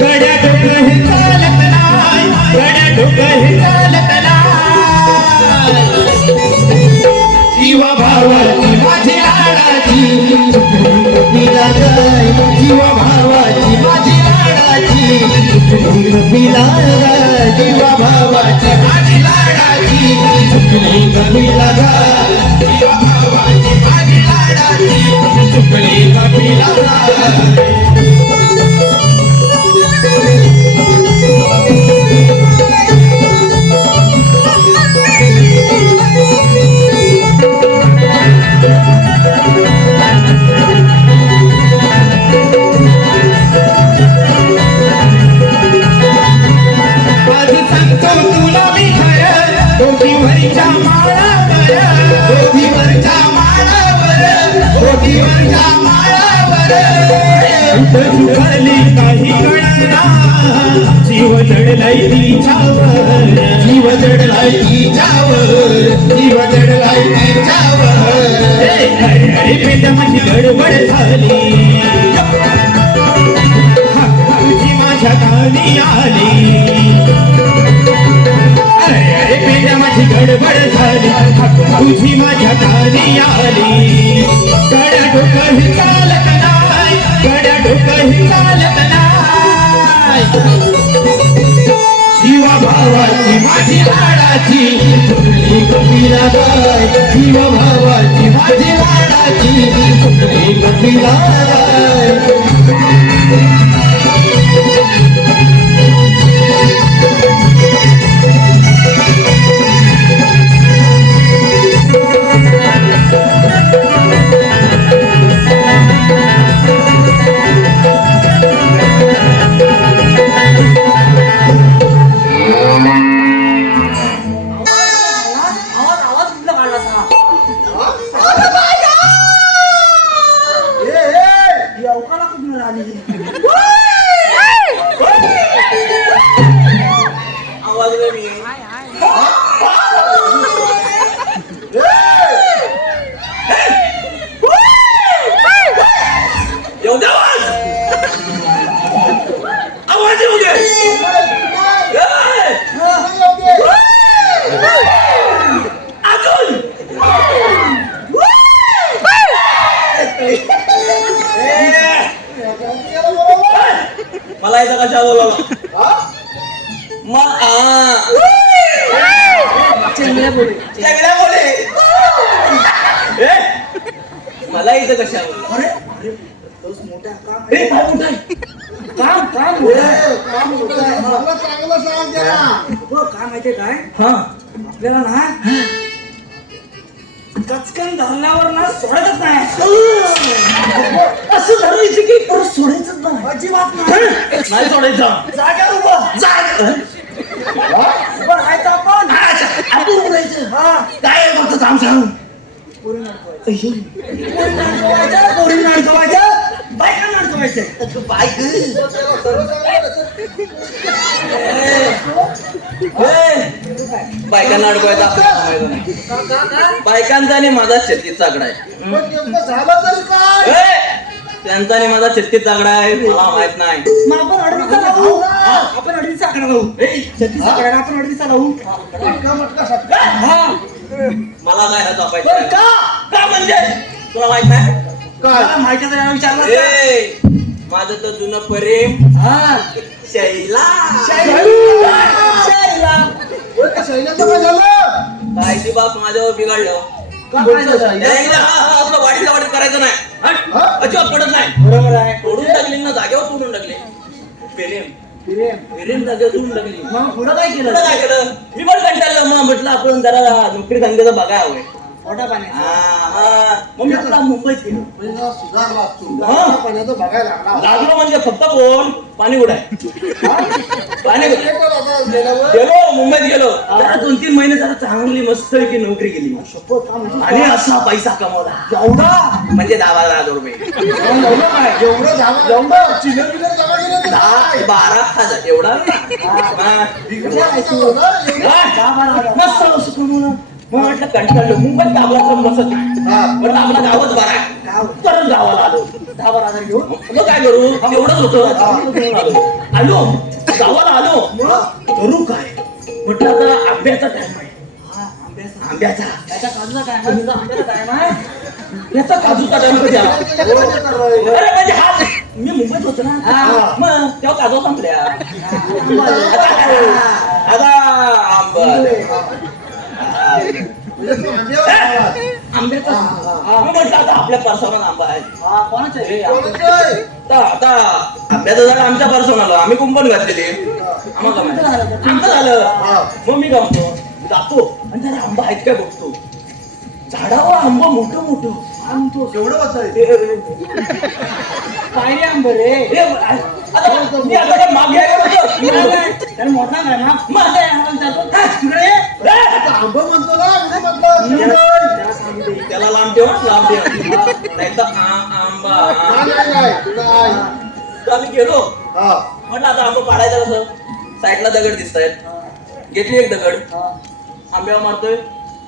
गड्या डोकं हे चालत नाही गड्या डोकं हे चालत नाही जीवा भावाची माझी लाडाची पिला गाय जीवा भावाची माझी लाडाची पिला गाय जीवा भावाची माझी लाडाची पिला गाय जीवा भावाची माझी लाडाची पिला गाय ओठीवरच्या माळावर झुकली काही कळना जीव जडलाय तिच्यावर जीव जडलाय तिच्यावर जीव जडलाय तिच्यावर अरे पेट माझी गडबड झाली तुझी माझ्या कानी आली अरे पेट्या माझी गडबड झाली तुझी माझ्या कानी आली गड्या डोकं हे चालत नाही गड्या डोकं हे चालत नाही जीवा भावाची माझी लाडाची तुकडी कपिला गाय जीवा भावाची माझी लाडाची तुकडी कपिला गाय मला इथं कशा बोलवलं चेंगड्या बोले मला इथं कशा बोलवलं अरे अरे तोच मोठा काम काय मोठं आहे? काम काय माहितीये काय हा आपल्याला ना कचकन धरल्यावर ना सोडायचंच नाही असं धरायचं की परत सोडायचंच नाही अजिबात नाही सोडायचं जाग्यावर उभं राहायचं आपण उभं राहायचं हा काय फक्त काम सांग पोरी नाडकवायचं बायका नाडकवायचं बायकांना अडकवायचा बायकांचा आणि माझा शेतीत चाकडा आहे त्यांचा आणि माझा शेतीत चाकडा आहे मला माहित नाही मग आपण अडीचा लावू आपण अडीचा आकडा लावू छत्तीस आकडा आपण अडीचा लावू मला काय जपायचं का म्हणजे तुला माहित नाही काय माहिती तर विचारलं माझं तर जुनं प्रेम शैला काय ती बाप माझ्यावर बिघडलं आपलं वाढीला वाढीत करायचं नाही अजिबात पडत नाही बरोबर आहे तोडून टाकली ना जागेवर तोडून टाकली प्रेम जागेवर तोडून टाकली मग पुढं काय केलं काय केलं मी पण कंटाळलं मग म्हटलं आपण जरा नोकरी धंद्याचं बघाय हवंय मोठ्या पाण्यात मग मी तुला मुंबईत गेलो लागलो म्हणजे फक्त कोण पाणी उडाय पाणी गेलो मुंबईत गेलो जरा 2-3 महिने जरा चांगली मस्त की नोकरी केली आणि असा पैसा कमवला एवढा म्हणजे 10,000 रुपये 10-12,000 एवढा मस्त मग म्हटलं कंटाळलो मुंबईत गावाला जाऊन बसत नाही. म्हटलं आपला गावच बरा आहे. परत गावाला आलो. 10-12 घेऊन मग काय करू एवढंच होतं. आलो गावाला आलो करू काय म्हटलं आता आंब्याचा टाइम आहे. आंब्याचा त्याच्या काजूचा टाइम आहे, तुझा आंब्याचा टाइम आहे. याचा काजूचा टाइम कधी आला? अरे म्हणजे हा मी मुंबईत होतो ना मग तेव्हा काजू संपल्या. आता आंब्याचा मी म्हटलं आता आपल्या पर्सनल आंबा आहे. कोणाचं आहे? आता आंब्याचं झाड आमच्या पर्सनल आम्ही कुंपण घातलेली आम्हाला आमचं झालं. मग मी गमतो जातो आणि जरा आंबा आहेत काय बघतो. झाडावर आंबा मोठं मोठं आणतो एवढं वाचाय काय रे आंबे रे? आता मी आता काय मागे आहे का बघ? त्याला मोठा काय ना माझा आहे, आम्हाला विचारतो. तिकडे ये. आंबा म्हणतो ना मी म्हटलं त्याला सांगितलं. त्याला लांब ठेव लांब ठेव नाही तर आंबा काय तर आम्ही गेलो हा म्हटलं आता आंबा पाडायचा कसं. साईडला दगड दिसत आहेत. घेतली एक दगड आंब्यावर मारतोय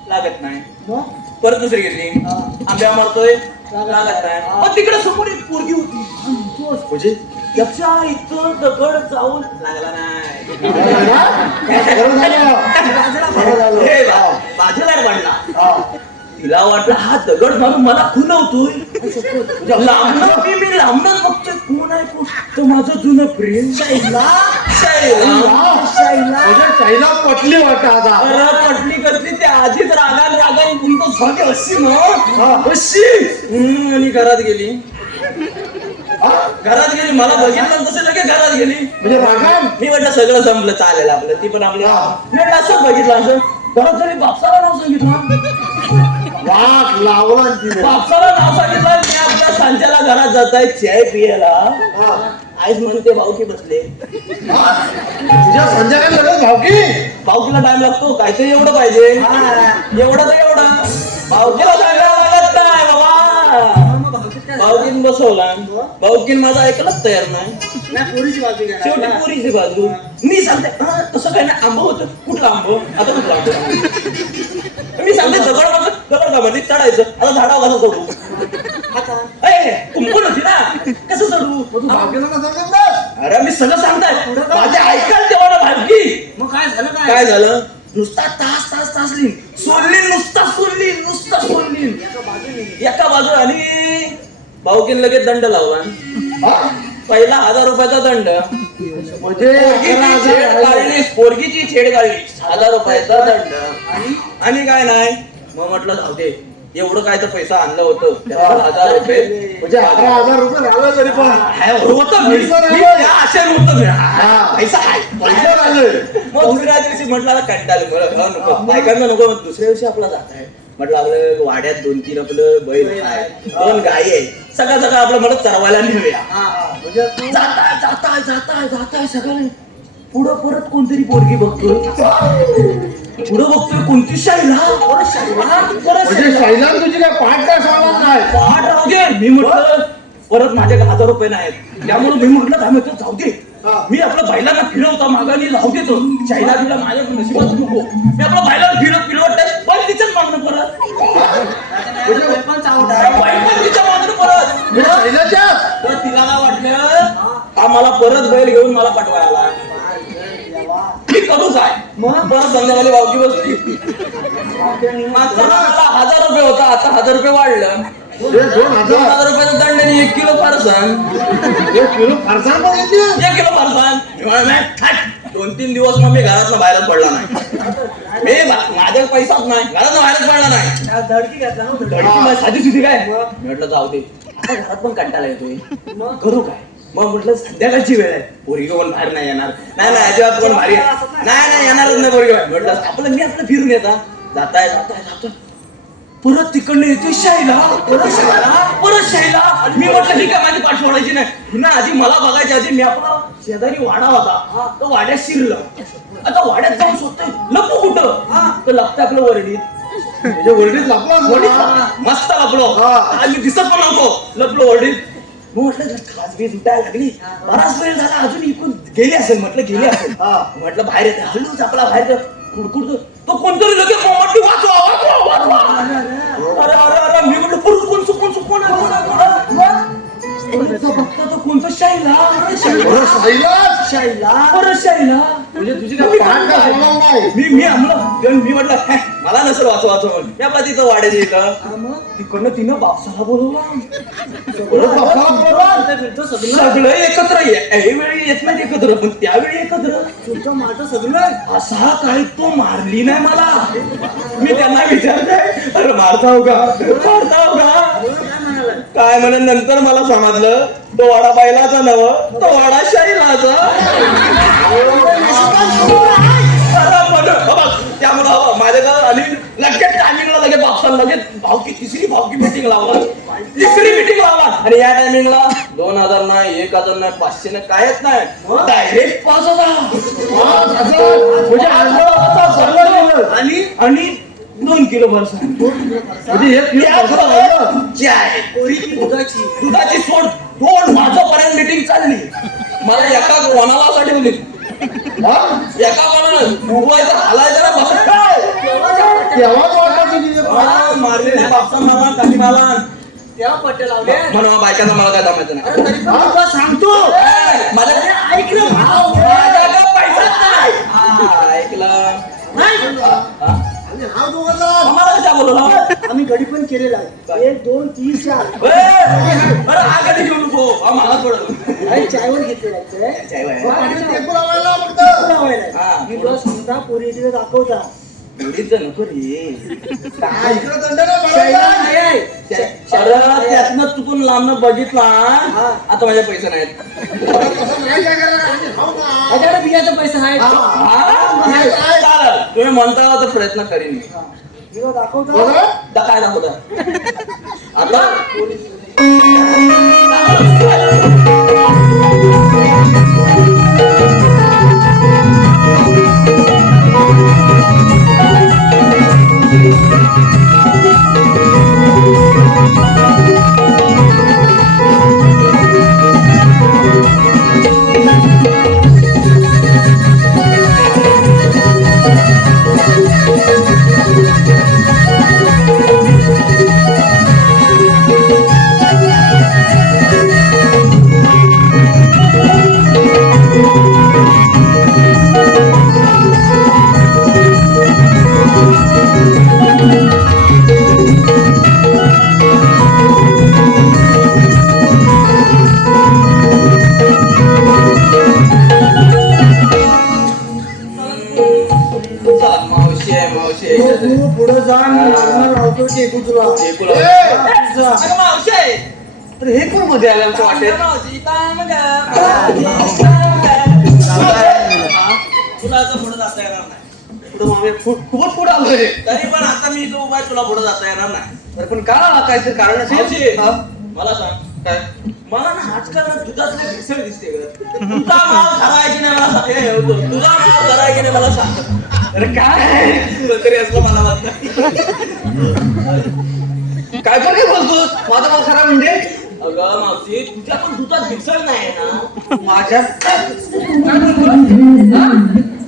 लागत नाही. मग? परत दुसरी घेतली आंब्यावर मारतोय लागत नाही. मग तिकडे समोर एक पोरगी होती म्हणजे त्याच्या इथं दगड जाऊन लागला नाही. हे बाजूला पडला. तिला वाटलं हा दगड मारून मला खुणवतोय. लांबनं मी लांबनच बघतोय कोण आहे कोण. तर माझं जुनं प्रेम शाईला चायना पटली वाटत आता पटली कसली ते आधीच रागान तुमचं झाले अशी ना अशी आणि घरात गेली. घरात गेली मला बघितलं तसे लगेच घरात गेली. म्हणजे रागाम मी म्हटलं सगळं संपलं चालेल आपलं. ती पण आपली मी म्हटलं असंच बघितलं असं घरात जरी बापसाला नाव सांगितलं. वाट लावला तिने बापसाला नाव सांगितलं. मी आपल्या सांच्याला घरात जात आहे चाय पियाला. आईच म्हणते भाऊकी बसले. तुझ्या संध्याकाळी भावकी भाऊकीला टाइम लागतो काहीतरी एवढं पाहिजे. एवढं तर एवढं भाऊकीला सांगायला लागत नाही बाबा. भाऊकीन बसवला भाऊकीन माझा ऐकलंच तयार नाही. पोरीची बाजू घ्या. शेवटी पोरीची बाजू मी सांगते तसं काय नाही. आंबं होतं कुठलं आंबं आता कुठलं आंबं मी सांगते दगड का मध्ये चढायचं. आता झाडावर कसं चढू कुंपण होती ना कसं चढू. अरे मी सगळं सांगताय माझे ऐकाल तेव्हा ना भालकी. मग काय झालं काय झालं नुसता तास सोडली नुसता सोडली एका बाजूला. आणि भाऊकीन लगेच दंड लावला. पहिला 1000 रुपयाचा दंड. पोरगीची छेड काढली 1000 रुपयाचा दंड. आणि काय नाही मग म्हटलं जाऊ दे एवढं काय तर पैसा आणलं होतं 1000 रुपये म्हणजे 11,000 रुपये झालं तरी पण होतं पैसा आहे पैसा झालं. मग दुसऱ्या दिवशी म्हटलं आता कंटाळलं मला नको बायकांना नको. दुसऱ्या दिवशी आपला जात आहे म्हटलं आपलं वाड्यात 2-3 आपलं बैल आहे 2 गायी आहे. सगळं आपलं म्हणत चरवायला नेऊया. जाताय सगळं पुढं परत कोणतरी पोरगी बघतोय. पुढं बघतोय कोणती शाईला म्हणजे शैला तुझी काय पाठ काय सांगणार नाही पाठ राहू दे. मी म्हटलं परत माझ्याकडे 1000 रुपये नाहीत त्यामुळे मी म्हटलं काय म्हणतो जाऊ दे. मी आपल्या बैलांना फिरवता मागाने राहू देतो. शाईला तिला माझ्या नशिबात नको. मी आपल्या बैलांना फिरवत पण तिच्याच मागणं परत पण चावत आहे. तिच्या मागणं परत शैलाच्या तर तिला काय वाटलं हा मला परत बैल घेऊन मला पाठवायला. मी करू काय मग परत संध्याकाळी भावकी बसली. मागचा मला 1000 रुपये होता आता 1000 रुपये वाढलं. 2000 रुपयाचा दंड आणि 1 किलो फरसाण. 1 किलो फरसाण पण घेतली? 1 किलो फरसाण. 2-3 दिवस मग मी घरातनं बाहेरच पडला नाही. मी माझ्याकडे पैसाच नाही घरातनं बाहेरच पडला नाही. धडकी घातला ना धडकी. धडकी माझी साधी सुधी काय म्हटलं जाऊ दे आता घरात पण कंटाळा येतोय करू काय. मग म्हटलं संध्याकाळची वेळ आहे पोरगी कोण बाहेर नाही येणार. नाही अजिबात कोण भारी नाही येणारच नाही पोरगी बाहेर. म्हटलं आपलं मी आपलं फिरून येता जाताय परत तिकडनं येते शाईला परत शाईला. मी म्हटलं ही काय माझी पाठ सोडायची नाही ना. आधी मला बघायची आधी मी आपला शेजारी वाडा होता तो वाड्यात शिरलं. आता वाड्यात जाऊन शोधतोय लपू कुठं तर लपतं आपलं वरडीत. म्हणजे वरडीत लपला मस्त लपलो आणि दिसत पण नव्हतो लपलो वरडीत. मग म्हटलं खास बीज उठायला लागली बराच वेळ झाला अजून इकडून गेली असेल म्हटलं बाहेर येते हल्लूच आपला बाहेर कुडकुडतो तो कोणतरी लगेच वाचवा अरे अरे अरे मी म्हटलं कोण चुकून बघता तो कोणतं शाहीला म्हणजे तुझी काय पाठ का बोलणार नाही मी म्हटलं "हे, मला नसेल वाचवायचं म्हणून मी आपला तिथं वाढायचं इथं तिकडनं तिनं बापसाला बोलवला सगळं एकत्र वेळी येत नाही एकत्र पण त्यावेळी एकत्र तुमचं माझं सगळं असा काही तो मारली नाही मला मी त्यांना विचारतोय अरे मारताव का काय म्हणे नंतर मला समजलं तो वाडा बैलाचा नव तो वाडा शाहीलाचा त्यामुळं माझ्याकडे आणि लगेच टायमिंगला लगेच बापसाला लगेच तिसरी भावकी मीटिंग लावला आणि या टायमिंगला 2000 नाही 1000 नाही 500 नाही कायच नाही डायरेक्ट 5000 आणि 2 किलो फरसाण म्हणजे 1 किलो दुधाची सोड 2 वाजेपर्यंत मीटिंग चालली मला एका कोणाला ठेवली एका कोणाला उभवायचा हालायचा ना बस काय मारले नाही बापसा मारला काही मारला तेव्हा पट्टे लावले म्हणून बायकांना मला काय जमायचं नाही अरे तरी पण तुला सांगतो माझ्या ऐकलं माझ्याकडे पैसाच नाही ऐकलं आम्हाला कशा बोलवलं आम्ही गडी पण केलेला आहे 1 2 3 4 बरं हा कधी घेऊन नको मला थोडं चायवर घेतलेला आहे चाय बाय. टेम्पो लावायला फक्त हा. मी तुला सांगता पोरी तिथे दाखवता एवढीच नको रे इकडे दंड नाही भरायचा. अरे त्यातनं चुकून लांबनं बघितला आता माझे पैसे नाहीत तसं नाही काय करायला आम्ही खाऊ ना. त्याच्याकडे बियाचा पैसा आहे चालेल तुम्ही म्हणता तर प्रयत्न करीन मी. तुला दाखवता बरं? काय दाखवता आता तू पुढे जा मी लग्न लावतो टेकू तुला तर हे कोण मध्ये आलं आमचं वाटेल तुला असं पुढे जाता येणार नाही पुढं मागे खूपच पुढं आलोय तरी पण आता मी जो उभा आहे तुला पुढे जाता येणार नाही तर पण का काय ते कारण मावशी, असेल हा? मला सांग काय मला ना आजकाल ना दुधातले भेसळ दिसते ग तुझा माल खरा आहे की नाही मला सांग तुझा माल खरा आहे की नाही मला सांग अरे काय तरी असं मला वाटतं काय पण काय बोलतोस माझा माल खरा म्हणजे अगं मावशी तुझ्या पण दुधात भेसळ नाही ना माझ्या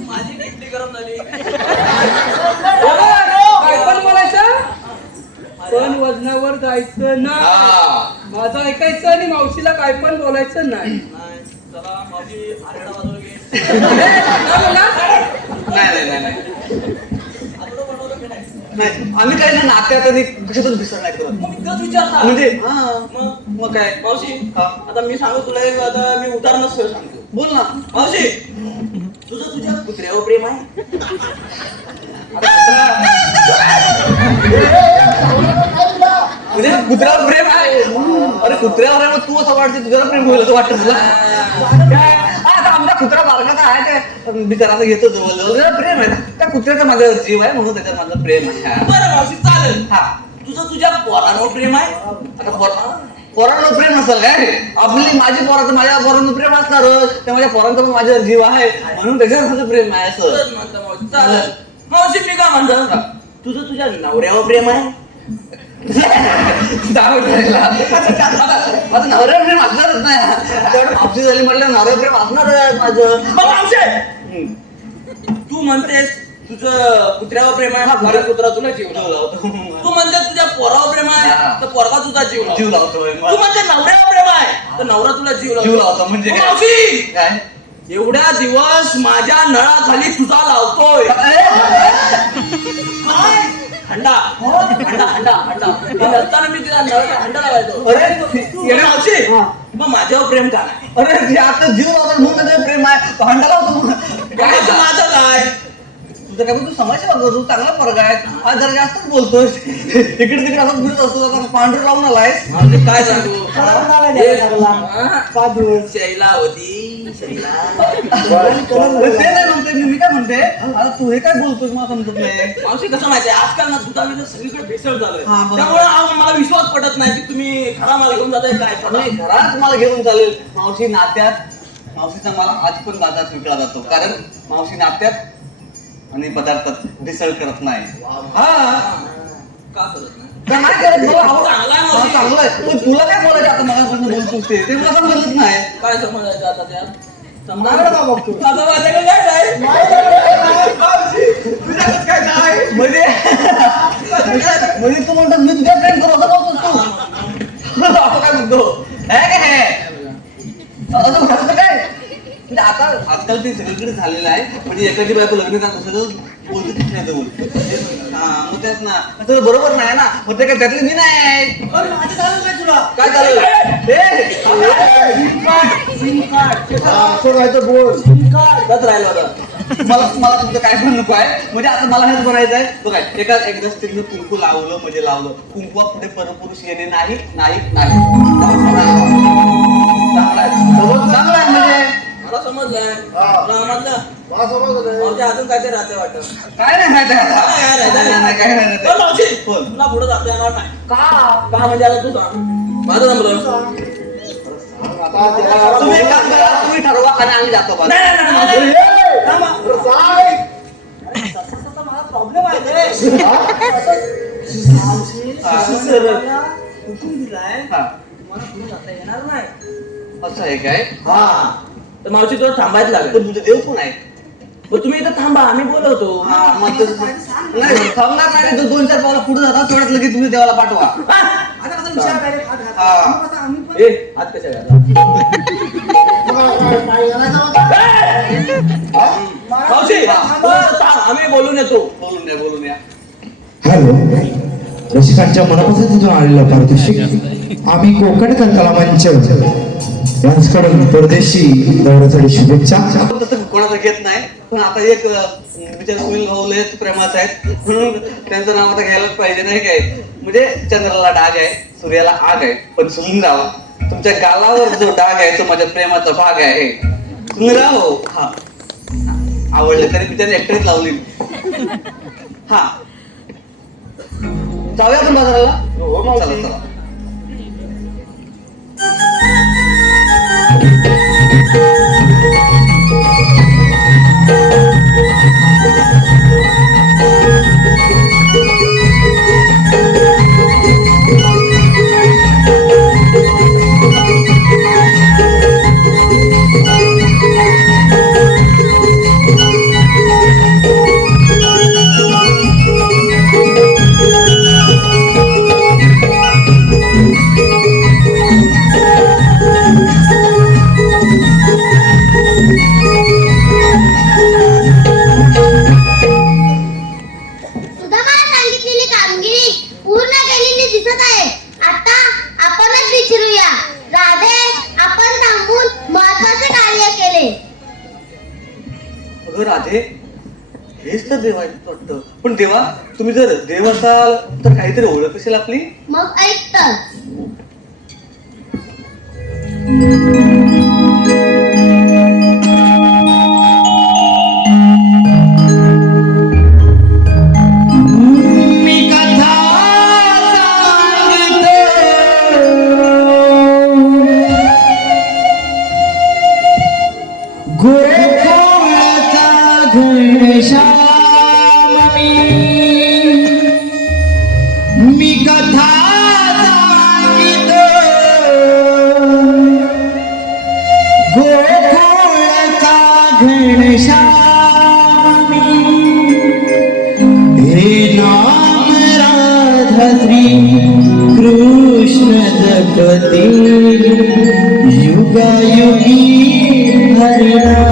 माझी किती गरम झाली काय पण बोलायचं पण वजनावर जायचं ना हा. माझं ऐकायचं आणि मावशीला काय पण बोलायचं नाही नाही चला मावशी आरेडा बाजूला घे काय बोलला? नाही नाही नाही नाही नाही आम्ही काय ना नात्यात आणि कशातच भिसळ नाही करत मग मी तोच विचारता म्हणजे मग काय मावशी हा. आता मी सांगू तुला एक आता मी उदाहरण सांगतो बोल ना मावशी तुझं तुझ्या कुत्र्यावर प्रेम आहे म्हणजे कुत्र्यावर प्रेम आहे अरे कुत्र्यावर आहे मग तू असं वाटतं तुझ्यावर प्रेम होईल असं वाटतं तुला काय? आता आमचा कुत्रा बारकाचा आहे ते बिचाराचं घेतो जवळ प्रेम आहे त्या कुत्र्याचा माझा जीव आहे म्हणून त्याच्यात माझं प्रेम आहे बरं मावशी चालेल हा तुझं तुझ्या पोरांवर प्रेम आहे आता पोरांवर प्रेम नसेल काय आपली माझी पोराचं माझ्या पोरांचं प्रेम असणारच त्या माझ्या पोरांचा पण माझ्यावर जीव आहे म्हणून त्याच्यावर माझं प्रेम आहे असं तुझंच म्हणतं मावशी चालेल मावशी मी काय म्हणतो तुझं तुझ्या नवऱ्यावर प्रेम आहे माझं नवऱ्यावर प्रेम असणारच नाही तेवढं मावशी झाली म्हटलं नवऱ्यावर प्रेम असणारच माझं मग मावशी तू म्हणतेस तुझं कुत्र्यावर प्रेम आहे घरात कुत्रा तुला जीव लावतो तू म्हणते तुझ्या पोरावर प्रेम आहे तर पोरगा तुझा जीव लावतोय तू म्हणते नवऱ्यावर प्रेम आहे तर नवरा तुला जीव लावतो म्हणजे काय? मावशी, काय एवढ्या दिवस माझ्या नळाखाली तुझा लावतोय हंडा हंडा हंडा हंडा नसताना मी तिला नळाचा हंडा लावायचो अरे मावशी मग माझ्यावर प्रेम का नाही अरे आता जीव लावतात म्हणून त्याच्यावर प्रेम आहे तो हंडा लावतो काय तू माझं काय तुझं काय तू समाजसेवा करतो चांगला फरक आहे आज जरा जास्तच बोलतोय तिकडे तिकडे असं फिरत असतो आता पांढर लावून आलाय काय सांगू शैलावती शैला ते नाही म्हणते मी काय म्हणते आता तू हे काय बोलतोय मला समजत नाही मावशी कसं माहितीये आजकाल ना दुधामध्ये सगळीकडे भेसळ झालंय हा, बरोबर. त्यामुळे मला विश्वास पटत नाही की तुम्ही खरा माल घेऊन जाताय काय नाही घरात मला घेऊन चालेल मावशी नात्यात मावशीचा मला आज पण बाजारात विकला जातो कारण मावशी नात्यात आणि पदार्थात भेसळ करत नाही हा का करत नाही का नाही करत मला चांगला आहे हा, मावशी. चांगलं आहे पण तुला काय बोलायचं आता मगापासून बोलतोस ते मला समजत नाही काय समजायचं आता त्यात नाही का बघतो? आता माझ्याकडे काय नाही काय नाही म्हणजे म्हणजे तू म्हणतो मी तुझ्या प्रेम करू असं बोलतोस तू असं काय म्हणतो हे काय हे असं म्हणतो काय म्हणजे आता आजकाल ते सगळीकडे झालेलं आहे म्हणजे एखादी बायको लग्न करत असेल बोलतो तिथे जवळ हा मग तेच ना तर बरोबर नाही ना मग ते काय त्यातले मी नाही आहे काय चालू बस राहिलं होतं मला मला तुमचं काय पण नको आहे म्हणजे आता मला हेच बनायचं आहे बघा एकदा स्त्रीनं कुंकू लावलं म्हणजे लावलं कुंकवा पुढे परपुरुष येणे नाही नाही नाही चांगला आहे म्हणजे मला समजलंय तुला समजलं मावशी अजून काय ते राहते वाटत काय नाही माहिती काय नाही तुला पुढे जाता येणार नाही का म्हणजे आता तू सांग माझं जमलं तुम्ही एक काम करा तुम्ही ठरवा आणि आम्ही जातो बा प्रॉब्लेम आहे दिलाय हा तुम्हाला पुढे जाता येणार नाही असं आहे काय तर मावशी तुला थांबायचं लागेल तर तुमचे देव कोण आहे मग तुम्ही इथं थांबा आम्ही बोलवतो हा मग नाही थांबणार नाही तो 2-4 पावलं पुढे जातात तेवढ्यात लगेच तुम्ही देवाला पाठवा आता कसा विचार डायरेक्ट हात घातला. हा. मग आता आम्ही पण ए हात कशा घातला मावशी आम्ही बोलून येतो बोलून या हॅलो रसिकांच्या मनापासून तिथून आलेला पारितोषिक आम्ही कोकणकर कलामंच यांच्याकडून परदेशी दौऱ्यासाठी शुभेच्छा. तसं कोणाचं घेत नाही पण आता एक विचार सुनील भाऊ लय प्रेमाच आहेत म्हणून त्यांचं नाव आता घ्यायलाच पाहिजे नाही काय म्हणजे चंद्राला डाग आहे सूर्याला आग आहे पण सुनीलराव तुमच्या गालावर जो डाग आहे तो माझ्या प्रेमाचा भाग आहे सुनीलराव हा आवडले तरी मी त्याने एकटरीच लावली हा जाऊया आपण बाजाराला चला चला राधे हेच तर देवा वाटतं पण देवा तुम्ही जर देव असाल तर काहीतरी ओळख असेल आपली मग ऐक तर मी कथा सांगितो गोकुळचा घनश्यामी राधाश्री कृष्ण जपते युगायुगी हरिनामी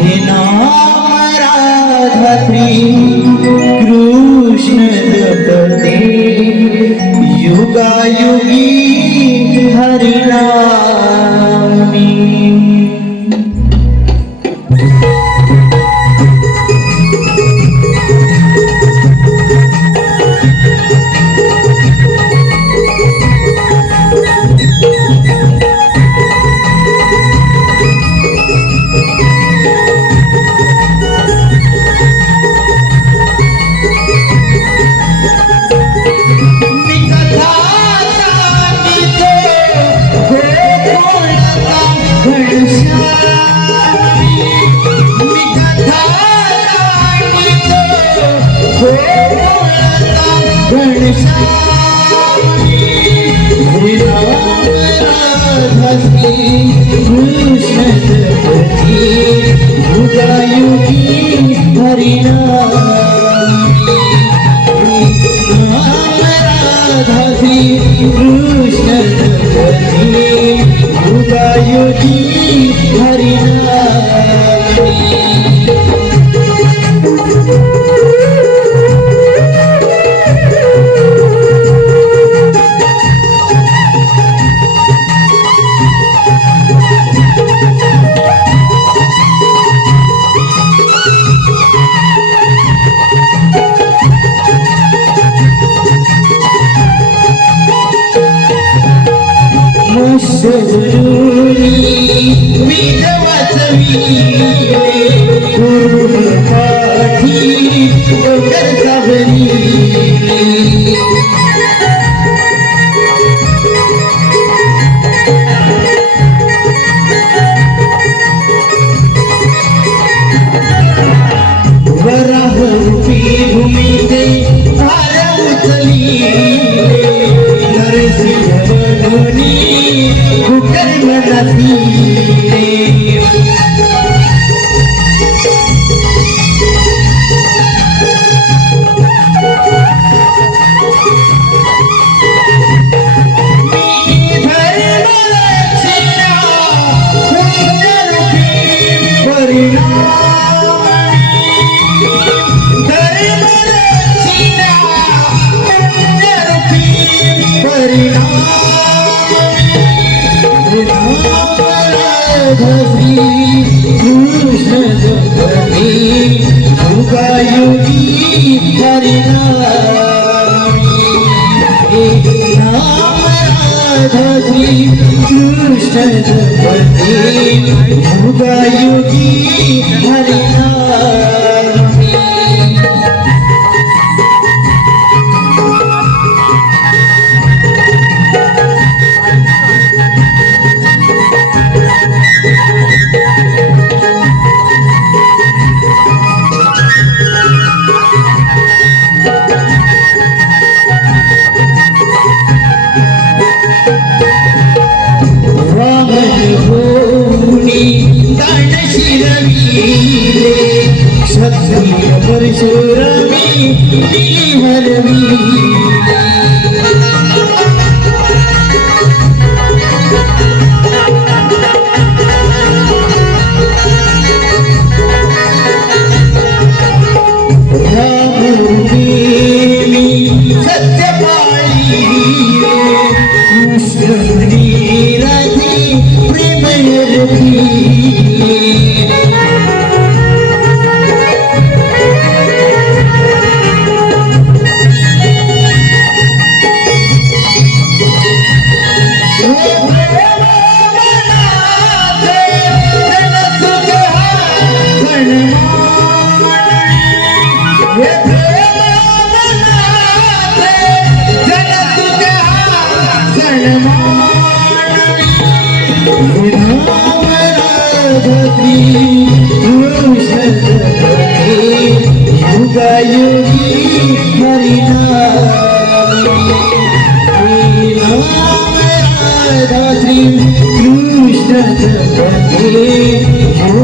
हे नाम राधाश्री कृष्ण जपते युगायुगी हरिनामी.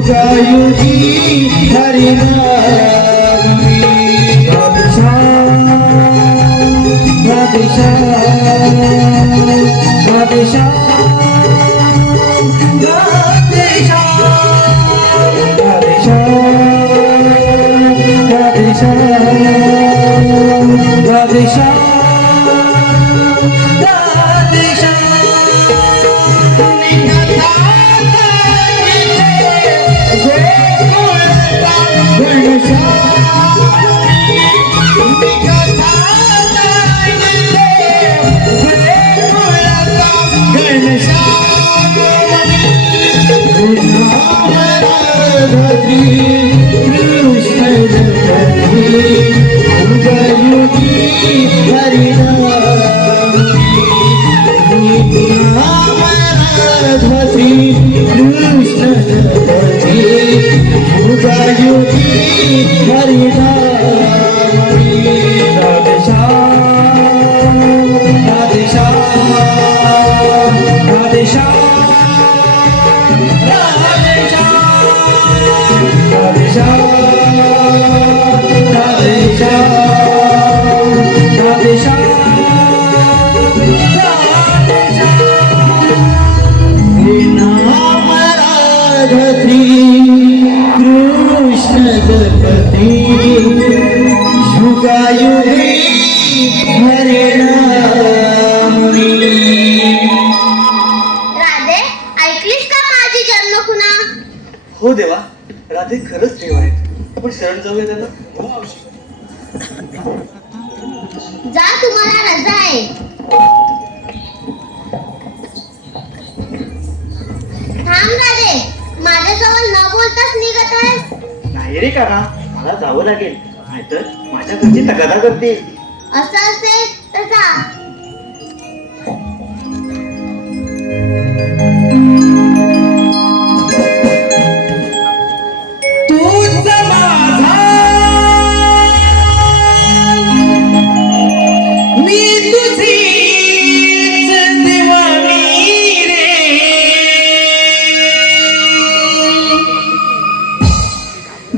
युगायुगी हरिनामी. राधे, ऐकलीस का माझी जन्मखुणा? हो देवा, राधे खरंच देव आहेत. आपण शरण जाऊया त्याला. जा, तुम्हाला रजा आहे. थांब राधे, माझ्याजवळ न बोलताच निघत आहेस. नाही रे काका, मला जावं लागेल, नाहीतर माझ्या घरची तगादा करतील. असं असेल तर जा. तूच माझा, मी तुझीच दिवाणी रे.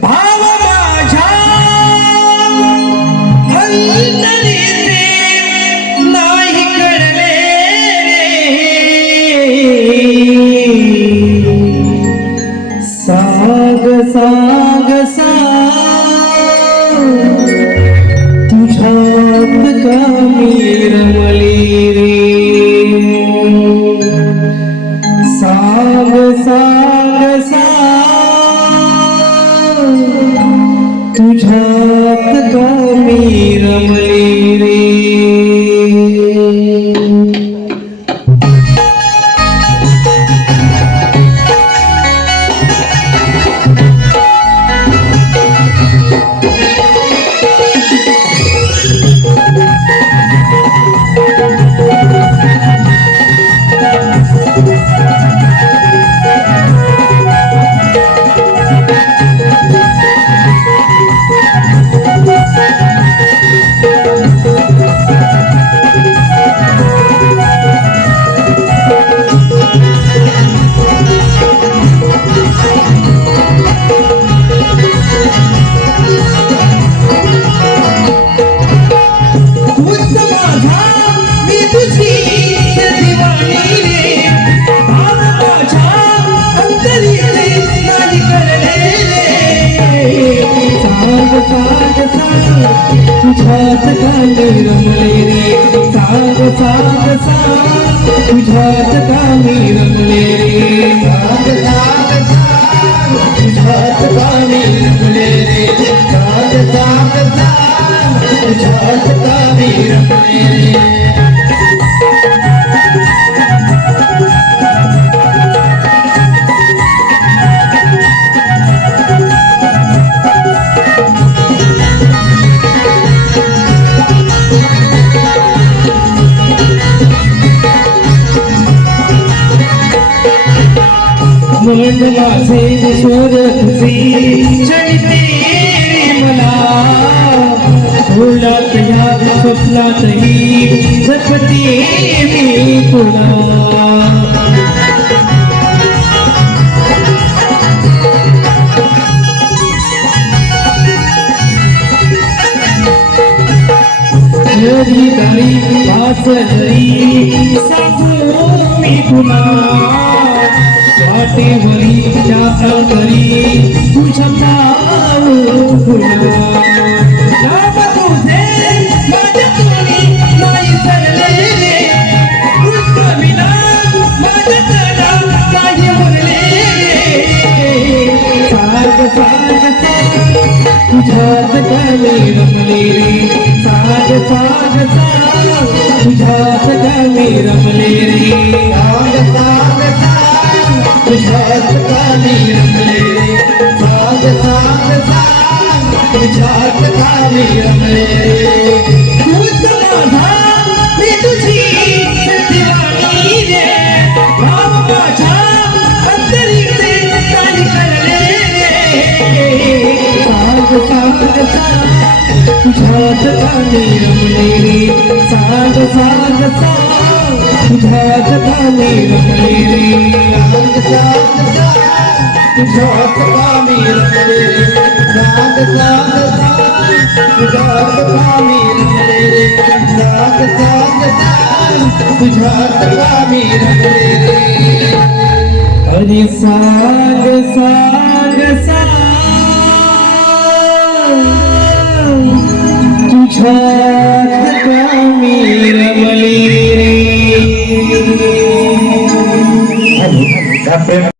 भाव माझ्या अंतरीचे नाही कळले रे. साग साग साग तुझ्यात कमी रमली रे. साग साग साग तुझ्यात कमी रमली रे. तुझ्यात कामी रमले रे. साग साग साग तुझ्यात कामी रमले रे. साग साग साग तुझ्यात कामी रमले रे. साग साग साग तुझ्यात कामी रमले रे. मन माझे स्वर तुझी चढते मला. फुलात या स्वप्नातही जपते मी तुला. जरी तरी वासरी सांगू मी तुला वाटेवरी त्या तरी तुझ्या नाव तुला नाव तुझे माझ्या तोंडी नाही सरले रे तुझ विना माझ्या तनाव नाही उरले रे साग साग तुझ्यात गाणे रमले रे साग साग साग तुझ्यात गाणे रमले रे साग साग साग तुझ्यात गाणे रमले रे साग साग साग तुझ्यात गाणे रमले रे तूच माझा मी तुझी दिवाणी रे भाव माझ्या अंतरीचे काही करले रे साग साग साग तुझ्यात गाणे रमले रे साग साग साग तुझ्यात गाणे रमले रे साग साग साग तुझ्यात गाणे रमले रे साग साग साग तुझ्यात गाणे रमले रे साग साग साग तुझ्यात गाणे रमले रे अरे साग साग साग तुझ्यात गाणे रमले रे त्या प्रेम